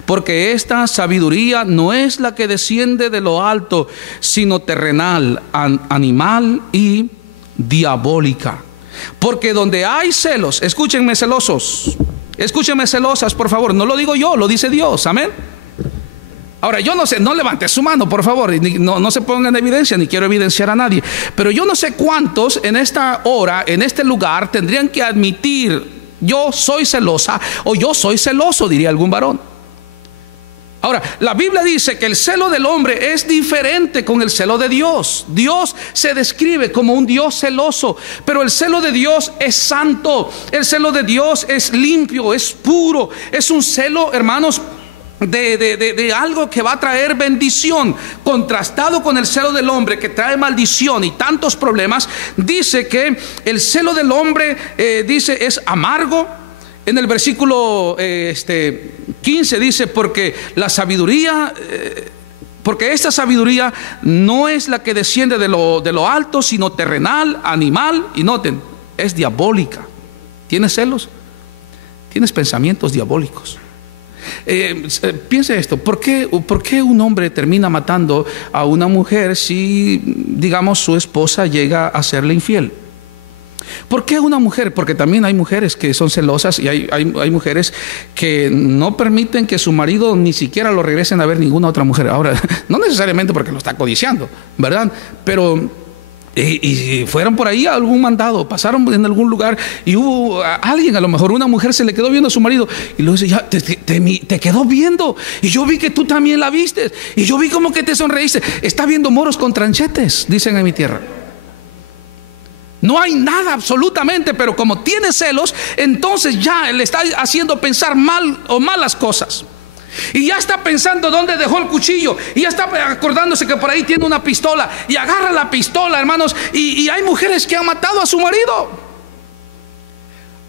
Porque esta sabiduría no es la que desciende de lo alto, sino terrenal, animal y diabólica. Porque donde hay celos, escúchenme celosos, escúchenme celosas, por favor, no lo digo yo, lo dice Dios, amén. Ahora, yo no sé, no levante su mano, por favor, no se ponga en evidencia, ni quiero evidenciar a nadie, pero yo no sé cuántos en esta hora, en este lugar, tendrían que admitir, yo soy celosa o yo soy celoso, diría algún varón. Ahora, la Biblia dice que el celo del hombre es diferente con el celo de Dios. Dios se describe como un Dios celoso, pero el celo de Dios es santo, el celo de Dios es limpio, es puro, es un celo, hermanos, de algo que va a traer bendición, contrastado con el celo del hombre que trae maldición y tantos problemas. Dice que el celo del hombre, dice, es amargo. En el versículo 15 dice, porque la sabiduría, porque esta sabiduría no es la que desciende de lo alto, sino terrenal, animal, y noten, es diabólica. ¿Tienes celos? Tienes pensamientos diabólicos. Piense esto, ¿por qué un hombre termina matando a una mujer si, digamos, su esposa llega a serle infiel? ¿Por qué una mujer? Porque también hay mujeres que son celosas y hay mujeres que no permiten que su marido ni siquiera lo regresen a ver ninguna otra mujer. Ahora, no necesariamente porque lo está codiciando, ¿verdad? Pero y fueron por ahí a algún mandado, pasaron en algún lugar y hubo alguien, a lo mejor una mujer se le quedó viendo a su marido y luego dice, ya, te quedó viendo y yo vi que tú también la viste y yo vi como que te sonreíste. Está viendo moros con tranchetes, dicen en mi tierra. No hay nada absolutamente, pero como tiene celos, entonces ya le está haciendo pensar mal o malas cosas. Y ya está pensando dónde dejó el cuchillo. Y ya está acordándose que por ahí tiene una pistola. Y agarra la pistola, hermanos. Y hay mujeres que han matado a su marido.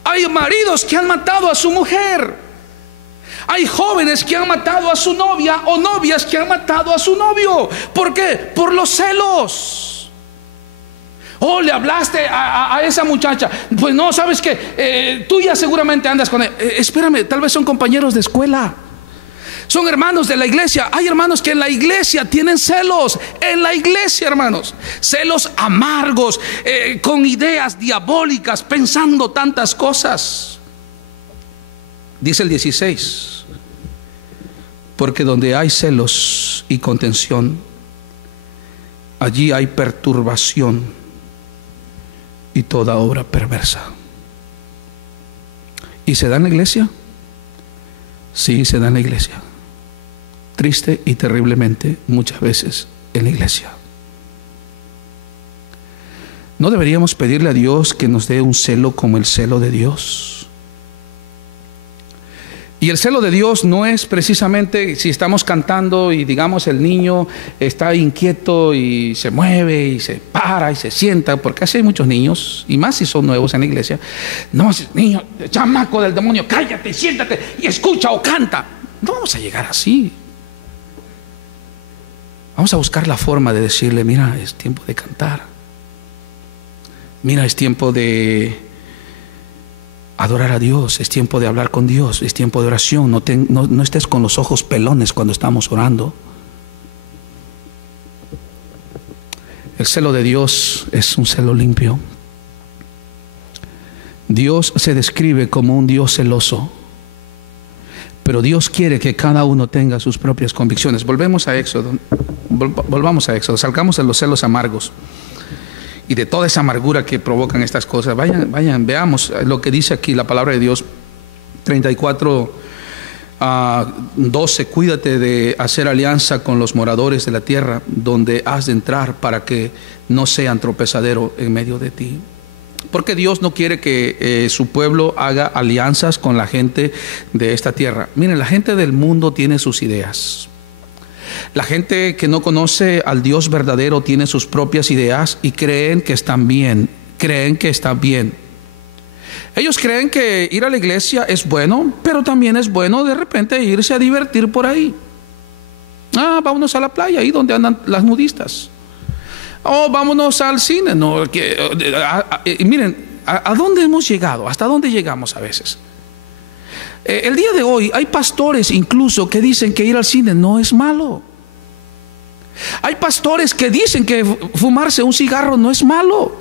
Hay maridos que han matado a su mujer. Hay jóvenes que han matado a su novia o novias que han matado a su novio. ¿Por qué? Por los celos. Oh, le hablaste a esa muchacha. Pues no, ¿sabes qué? Tú ya seguramente andas con él. Espérame, tal vez son compañeros de escuela. Son hermanos de la iglesia. Hay hermanos que en la iglesia tienen celos. En la iglesia, hermanos. Celos amargos, con ideas diabólicas, pensando tantas cosas. Dice el 16. Porque donde hay celos y contención, allí hay perturbación y toda obra perversa. ¿Y se da en la iglesia? Sí, se da en la iglesia. Triste y terriblemente muchas veces en la iglesia. ¿No deberíamos pedirle a Dios que nos dé un celo como el celo de Dios? Y el celo de Dios no es precisamente si estamos cantando y digamos el niño está inquieto y se mueve y se para y se sienta, porque así hay muchos niños, y más si son nuevos en la iglesia. No, niño, chamaco del demonio, cállate, siéntate y escucha o canta. No vamos a llegar así. Vamos a buscar la forma de decirle: mira, es tiempo de cantar. Mira, es tiempo de adorar a Dios, es tiempo de hablar con Dios, es tiempo de oración. No estés con los ojos pelones cuando estamos orando. El celo de Dios es un celo limpio. Dios se describe como un Dios celoso, pero Dios quiere que cada uno tenga sus propias convicciones. Volvamos a Éxodo, salgamos de los celos amargos y de toda esa amargura que provocan estas cosas. Vayan, veamos lo que dice aquí la palabra de Dios. 34:12. Cuídate de hacer alianza con los moradores de la tierra donde has de entrar, para que no sean tropezadero en medio de ti. Porque Dios no quiere que su pueblo haga alianzas con la gente de esta tierra. Miren, la gente del mundo tiene sus ideas. La gente que no conoce al Dios verdadero tiene sus propias ideas y creen que están bien, Ellos creen que ir a la iglesia es bueno, pero también es bueno de repente irse a divertir por ahí. Vámonos a la playa, ahí donde andan las nudistas. Vámonos al cine. Miren, ¿a dónde hemos llegado? ¿Hasta dónde llegamos a veces? El día de hoy hay pastores incluso que dicen que ir al cine no es malo. Hay pastores que dicen que fumarse un cigarro no es malo.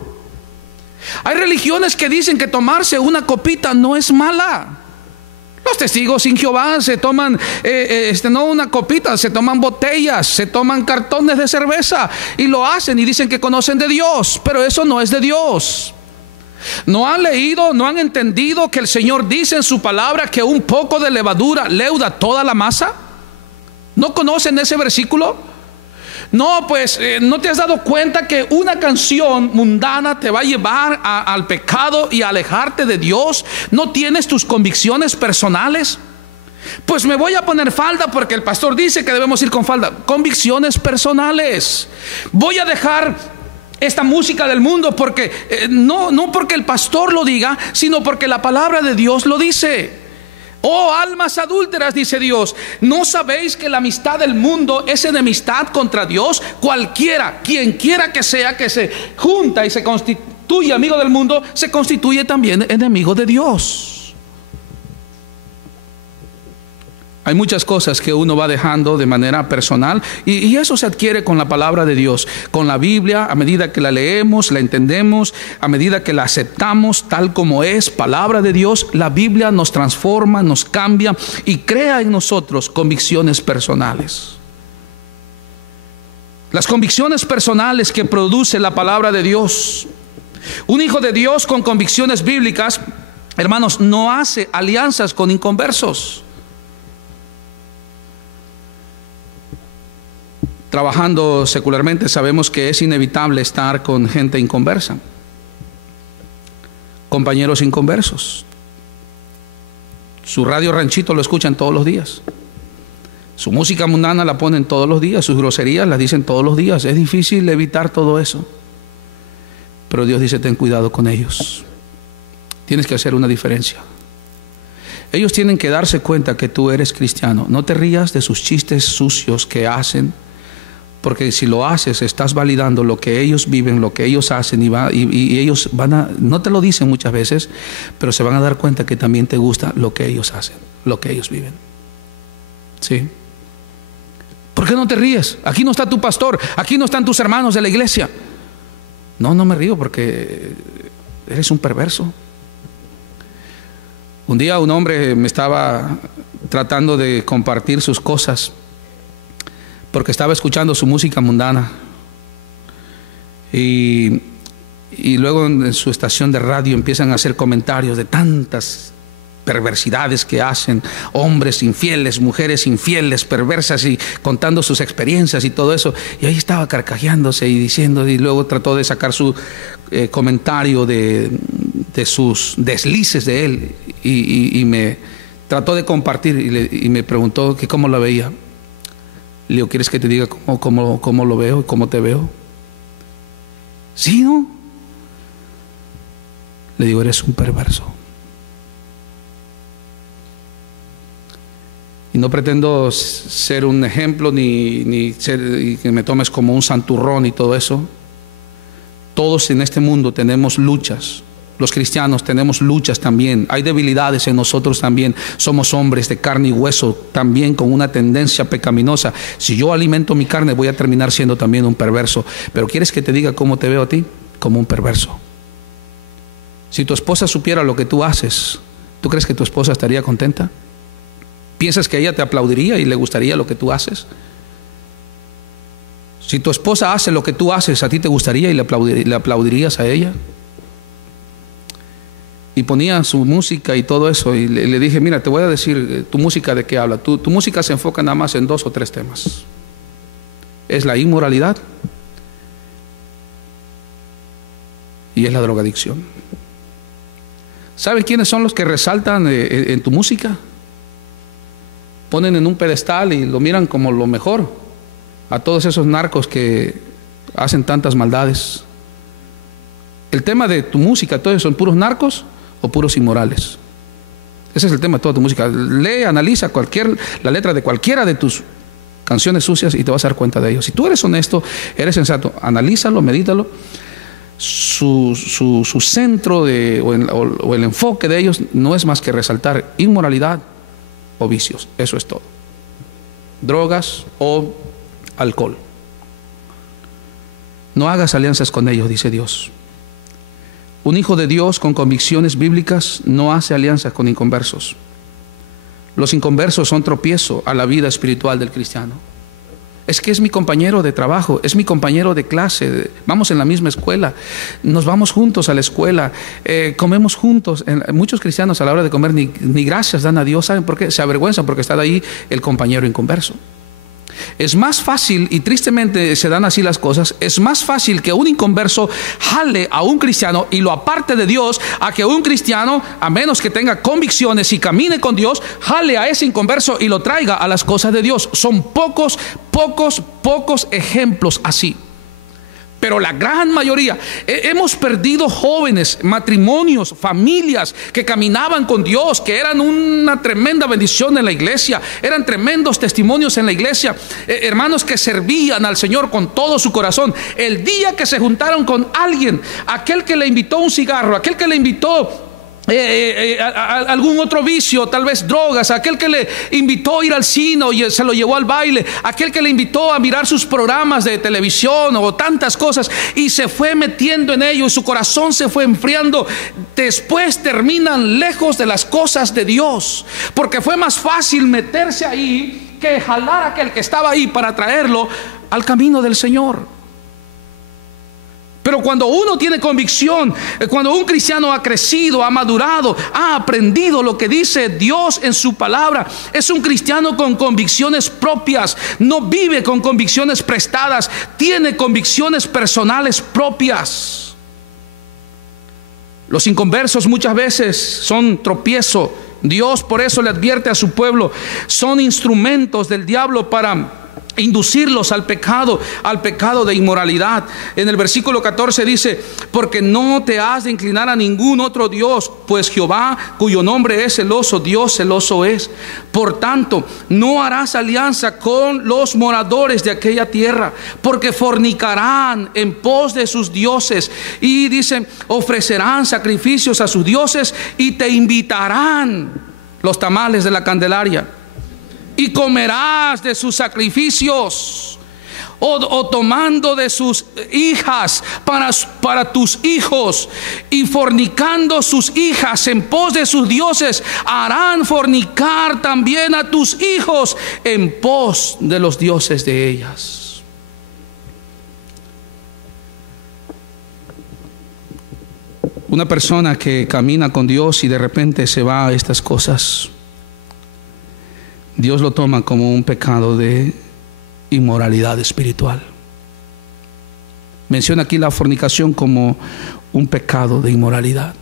Hay religiones que dicen que tomarse una copita no es mala. Los testigos sin Jehová se toman no una copita, se toman botellas, se toman cartones de cerveza y lo hacen y dicen que conocen de Dios, pero eso no es de Dios. No han leído, no han entendido que el Señor dice en su palabra que un poco de levadura leuda toda la masa. ¿No conocen ese versículo? No, pues ¿no te has dado cuenta que una canción mundana te va a llevar al pecado y a alejarte de Dios? ¿No tienes tus convicciones personales? Pues me voy a poner falda porque el pastor dice que debemos ir con falda. Convicciones personales. Voy a dejar esta música del mundo porque no porque el pastor lo diga, sino porque la palabra de Dios lo dice. Oh almas adúlteras, dice Dios, ¿no sabéis que la amistad del mundo es enemistad contra Dios? Cualquiera, quien quiera que sea, que se junta y se constituye amigo del mundo, se constituye también enemigo de Dios. Hay muchas cosas que uno va dejando de manera personal y eso se adquiere con la palabra de Dios, con la Biblia. A medida que la leemos, la entendemos, a medida que la aceptamos tal como es, palabra de Dios, la Biblia nos transforma, nos cambia y crea en nosotros convicciones personales. Las convicciones personales que produce la palabra de Dios. Un hijo de Dios con convicciones bíblicas, hermanos, no hace alianzas con inconversos. Trabajando secularmente sabemos que es inevitable estar con gente inconversa, compañeros inconversos. Su radio ranchito lo escuchan todos los días, su música mundana la ponen todos los días, sus groserías las dicen todos los días. Es difícil evitar todo eso, pero Dios dice: ten cuidado con ellos. Tienes que hacer una diferencia. Ellos tienen que darse cuenta que tú eres cristiano. No te rías de sus chistes sucios que hacen, porque si lo haces, estás validando lo que ellos viven, lo que ellos hacen, y ellos no te lo dicen muchas veces, pero se van a dar cuenta que también te gusta lo que ellos hacen, lo que ellos viven. ¿Sí? ¿Por qué no te ríes? Aquí no está tu pastor, aquí no están tus hermanos de la iglesia. No me río porque eres un perverso. Un día un hombre me estaba tratando de compartir sus cosas, porque estaba escuchando su música mundana y luego en su estación de radio empiezan a hacer comentarios de tantas perversidades que hacen, hombres infieles, mujeres infieles, perversas, y contando sus experiencias y todo eso, y ahí estaba carcajeándose y diciendo, y luego trató de sacar su comentario de sus deslices de él y me trató de compartir y me preguntó que cómo la veía. Le digo, ¿quieres que te diga cómo lo veo y cómo te veo? ¿Sí, no? Le digo, eres un perverso. Y no pretendo ser un ejemplo ni y que me tomes como un santurrón y todo eso. Todos en este mundo tenemos luchas. Los cristianos tenemos luchas también. Hay debilidades en nosotros también. Somos hombres de carne y hueso también con una tendencia pecaminosa. Si yo alimento mi carne voy a terminar siendo también un perverso. Pero ¿quieres que te diga cómo te veo a ti? Como un perverso. Si tu esposa supiera lo que tú haces, ¿tú crees que tu esposa estaría contenta? ¿Piensas que ella te aplaudiría y le gustaría lo que tú haces? Si tu esposa hace lo que tú haces, ¿a ti te gustaría y le aplaudirías a ella? Y ponía su música y todo eso, y le dije, mira, te voy a decir tu música de qué habla. Tu música se enfoca nada más en 2 o 3 temas. Es la inmoralidad y es la drogadicción. ¿Saben quiénes son los que resaltan en tu música? Ponen en un pedestal y lo miran como lo mejor a todos esos narcos que hacen tantas maldades. El tema de tu música, ¿todos son puros narcos o puros inmorales? Ese es el tema de toda tu música. Lee, analiza la letra de cualquiera de tus canciones sucias y te vas a dar cuenta de ello. Si tú eres honesto, eres sensato, analízalo, medítalo. Su centro o el enfoque de ellos no es más que resaltar inmoralidad o vicios. Eso es todo. Drogas o alcohol. No hagas alianzas con ellos, dice Dios. Un hijo de Dios con convicciones bíblicas no hace alianzas con inconversos. Los inconversos son tropiezo a la vida espiritual del cristiano. Es que es mi compañero de trabajo, es mi compañero de clase, vamos en la misma escuela, nos vamos juntos a la escuela, comemos juntos. Muchos cristianos a la hora de comer ni gracias dan a Dios. ¿Saben por qué? Se avergüenzan porque está ahí el compañero inconverso. Es más fácil, y tristemente se dan así las cosas, es más fácil que un inconverso jale a un cristiano y lo aparte de Dios, a que un cristiano, a menos que tenga convicciones y camine con Dios, jale a ese inconverso y lo traiga a las cosas de Dios. Son pocos ejemplos así. Pero la gran mayoría, hemos perdido jóvenes, matrimonios, familias que caminaban con Dios, que eran una tremenda bendición en la iglesia, eran tremendos testimonios en la iglesia, hermanos que servían al Señor con todo su corazón. El día que se juntaron con alguien, aquel que le invitó un cigarro, aquel que le invitó algún otro vicio, tal vez drogas, aquel que le invitó a ir al cine y se lo llevó al baile, aquel que le invitó a mirar sus programas de televisión o tantas cosas, y se fue metiendo en ello y su corazón se fue enfriando, después terminan lejos de las cosas de Dios, porque fue más fácil meterse ahí que jalar a aquel que estaba ahí para traerlo al camino del Señor. Pero cuando uno tiene convicción, cuando un cristiano ha crecido, ha madurado, ha aprendido lo que dice Dios en su palabra, es un cristiano con convicciones propias, no vive con convicciones prestadas, tiene convicciones personales propias. Los inconversos muchas veces son tropiezo. Dios por eso le advierte a su pueblo, son instrumentos del diablo para inducirlos al pecado de inmoralidad. En el versículo 14 dice: porque no te has de inclinar a ningún otro Dios, pues Jehová, cuyo nombre es celoso, Dios celoso es. Por tanto, no harás alianza con los moradores de aquella tierra, porque fornicarán en pos de sus dioses, y dice, ofrecerán sacrificios a sus dioses y te invitarán los tamales de la Candelaria, y comerás de sus sacrificios, o tomando de sus hijas para tus hijos, y fornicando sus hijas en pos de sus dioses, harán fornicar también a tus hijos en pos de los dioses de ellas. Una persona que camina con Dios y de repente se va a estas cosas, Dios lo toma como un pecado de inmoralidad espiritual. Menciona aquí la fornicación como un pecado de inmoralidad.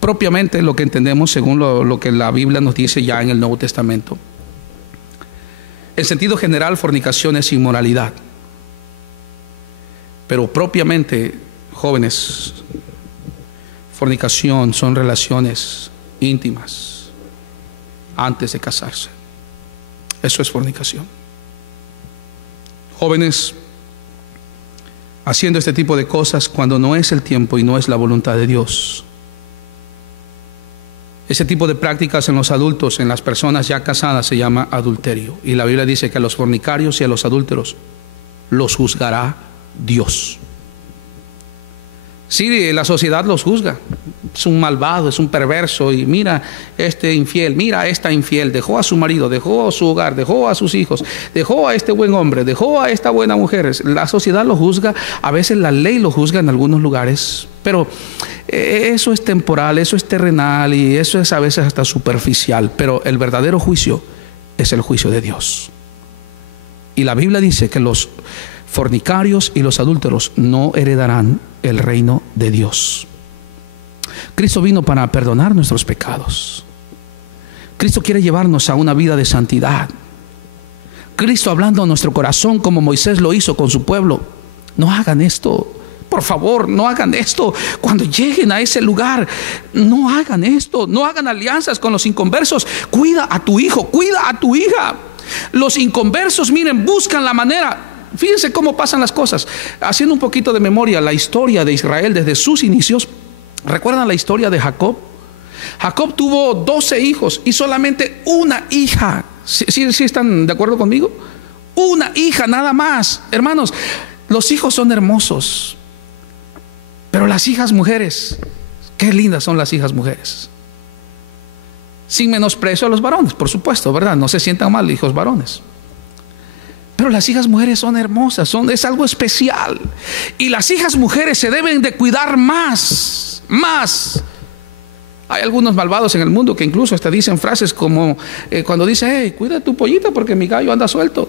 propiamente lo que entendemos según lo que la Biblia nos dice ya en el Nuevo Testamento. En sentido general, fornicación es inmoralidad. Pero propiamente, jóvenes, fornicación son relaciones íntimas antes de casarse. Eso es fornicación. Jóvenes, haciendo este tipo de cosas cuando no es el tiempo y no es la voluntad de Dios. Ese tipo de prácticas en los adultos, en las personas ya casadas, se llama adulterio. Y la Biblia dice que a los fornicarios y a los adúlteros los juzgará Dios. Sí, la sociedad los juzga. Es un malvado, es un perverso. Y mira este infiel, mira esta infiel. Dejó a su marido, dejó a su hogar, dejó a sus hijos, dejó a este buen hombre, dejó a esta buena mujer. La sociedad lo juzga. A veces la ley lo juzga en algunos lugares. Pero eso es temporal, eso es terrenal y eso es a veces hasta superficial. Pero el verdadero juicio es el juicio de Dios. Y la Biblia dice que los fornicarios y los adúlteros no heredarán el reino de Dios. Cristo vino para perdonar nuestros pecados. Cristo quiere llevarnos a una vida de santidad. Cristo hablando a nuestro corazón como Moisés lo hizo con su pueblo. No hagan esto. Por favor, no hagan esto. Cuando lleguen a ese lugar, no hagan esto. No hagan alianzas con los inconversos. Cuida a tu hijo, cuida a tu hija. Los inconversos, miren, buscan la manera. Fíjense cómo pasan las cosas. Haciendo un poquito de memoria, la historia de Israel desde sus inicios. ¿Recuerdan la historia de Jacob? Jacob tuvo 12 hijos y solamente una hija. ¿Sí están de acuerdo conmigo? Una hija nada más. Hermanos, los hijos son hermosos. Pero las hijas mujeres, qué lindas son las hijas mujeres. Sin menosprecio a los varones, por supuesto, ¿verdad? No se sientan mal, hijos varones. Pero las hijas mujeres son hermosas, es algo especial. Y las hijas mujeres se deben de cuidar más. Hay algunos malvados en el mundo que incluso hasta dicen frases como cuando dice, hey, cuida tu pollita porque mi gallo anda suelto.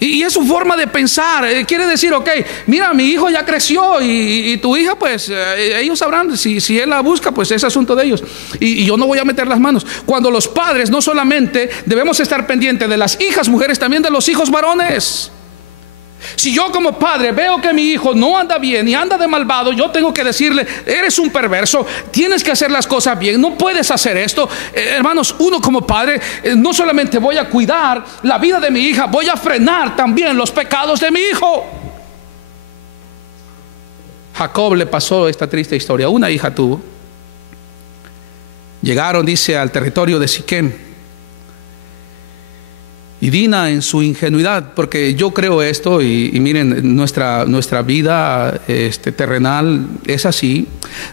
Y es su forma de pensar. Quiere decir, ok, mira, mi hijo ya creció y tu hija, pues ellos sabrán, si él la busca, pues es asunto de ellos. Y yo no voy a meter las manos. Cuando los padres no solamente debemos estar pendientes de las hijas mujeres, también de los hijos varones. Si yo como padre veo que mi hijo no anda bien y anda de malvado, yo tengo que decirle, eres un perverso, tienes que hacer las cosas bien, no puedes hacer esto. Hermanos, uno como padre, no solamente voy a cuidar la vida de mi hija, voy a frenar también los pecados de mi hijo. Jacob le pasó esta triste historia. Una hija tuvo. Llegaron, dice, al territorio de Siquem. Y Dina, en su ingenuidad, porque yo creo esto, y miren, nuestra vida terrenal es así.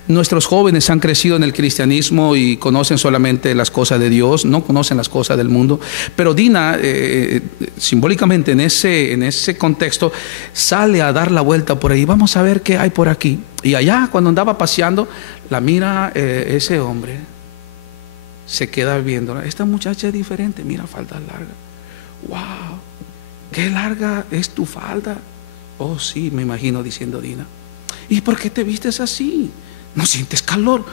Nuestros jóvenes han crecido en el cristianismo y conocen solamente las cosas de Dios, no conocen las cosas del mundo. Pero Dina, simbólicamente en ese contexto, sale a dar la vuelta por ahí. Vamos a ver qué hay por aquí. Y allá, cuando andaba paseando, la mira ese hombre. Se queda viendo. Esta muchacha es diferente, mira, falda larga. Wow, qué larga es tu falda. Oh, sí, me imagino diciendo Dina. ¿Y por qué te vistes así? ¿No sientes calor?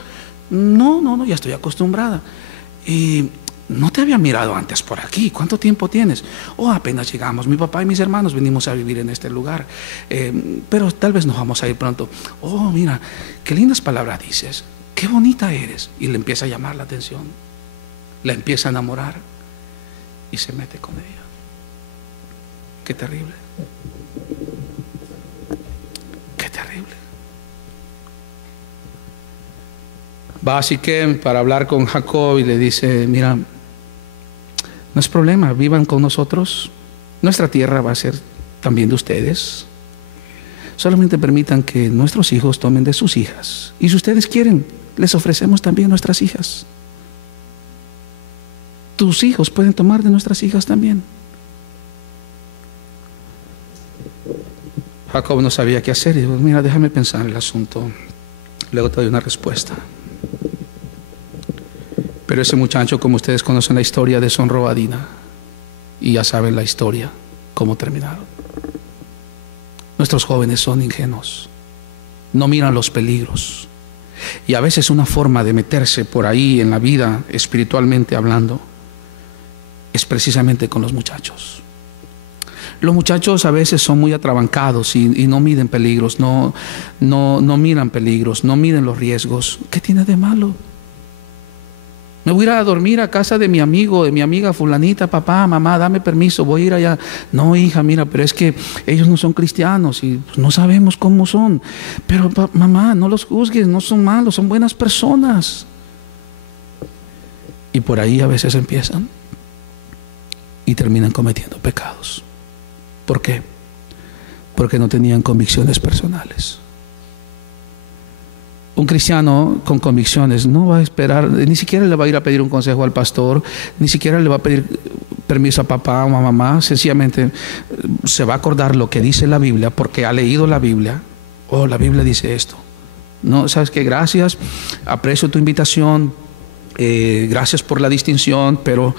No, ya estoy acostumbrada. Y no te había mirado antes por aquí. ¿Cuánto tiempo tienes? Oh, apenas llegamos. Mi papá y mis hermanos venimos a vivir en este lugar. Pero tal vez nos vamos a ir pronto. Oh, mira, qué lindas palabras dices. Qué bonita eres. Y le empieza a llamar la atención. La empieza a enamorar. Y se mete con ella. Qué terrible. Qué terrible. Va a Siquem para hablar con Jacob y le dice, mira, no es problema, vivan con nosotros. Nuestra tierra va a ser también de ustedes. Solamente permitan que nuestros hijos tomen de sus hijas. Y si ustedes quieren, les ofrecemos también nuestras hijas. Tus hijos pueden tomar de nuestras hijas también. Jacob no sabía qué hacer y dijo, mira, déjame pensar en el asunto. Luego te doy una respuesta. Pero ese muchacho, como ustedes conocen la historia, deshonró a Dina. Y ya saben la historia, cómo terminaron. Nuestros jóvenes son ingenuos. No miran los peligros. Y a veces una forma de meterse por ahí en la vida, espiritualmente hablando, es precisamente con los muchachos. Los muchachos a veces son muy atrabancados y no miden peligros, no miran peligros, no miden los riesgos. ¿Qué tiene de malo? Me voy a ir a dormir a casa de mi amigo, de mi amiga fulanita, papá, mamá, dame permiso, voy a ir allá. No, hija, mira, pero es que ellos no son cristianos y no sabemos cómo son. Pero mamá, no los juzgues, no son malos, son buenas personas. Y por ahí a veces empiezan y terminan cometiendo pecados. ¿Por qué? Porque no tenían convicciones personales. Un cristiano con convicciones no va a esperar, ni siquiera le va a ir a pedir un consejo al pastor, ni siquiera le va a pedir permiso a papá o a mamá. Sencillamente se va a acordar lo que dice la Biblia porque ha leído la Biblia. Oh, la Biblia dice esto. No, ¿sabes qué? Gracias, aprecio tu invitación, gracias por la distinción, pero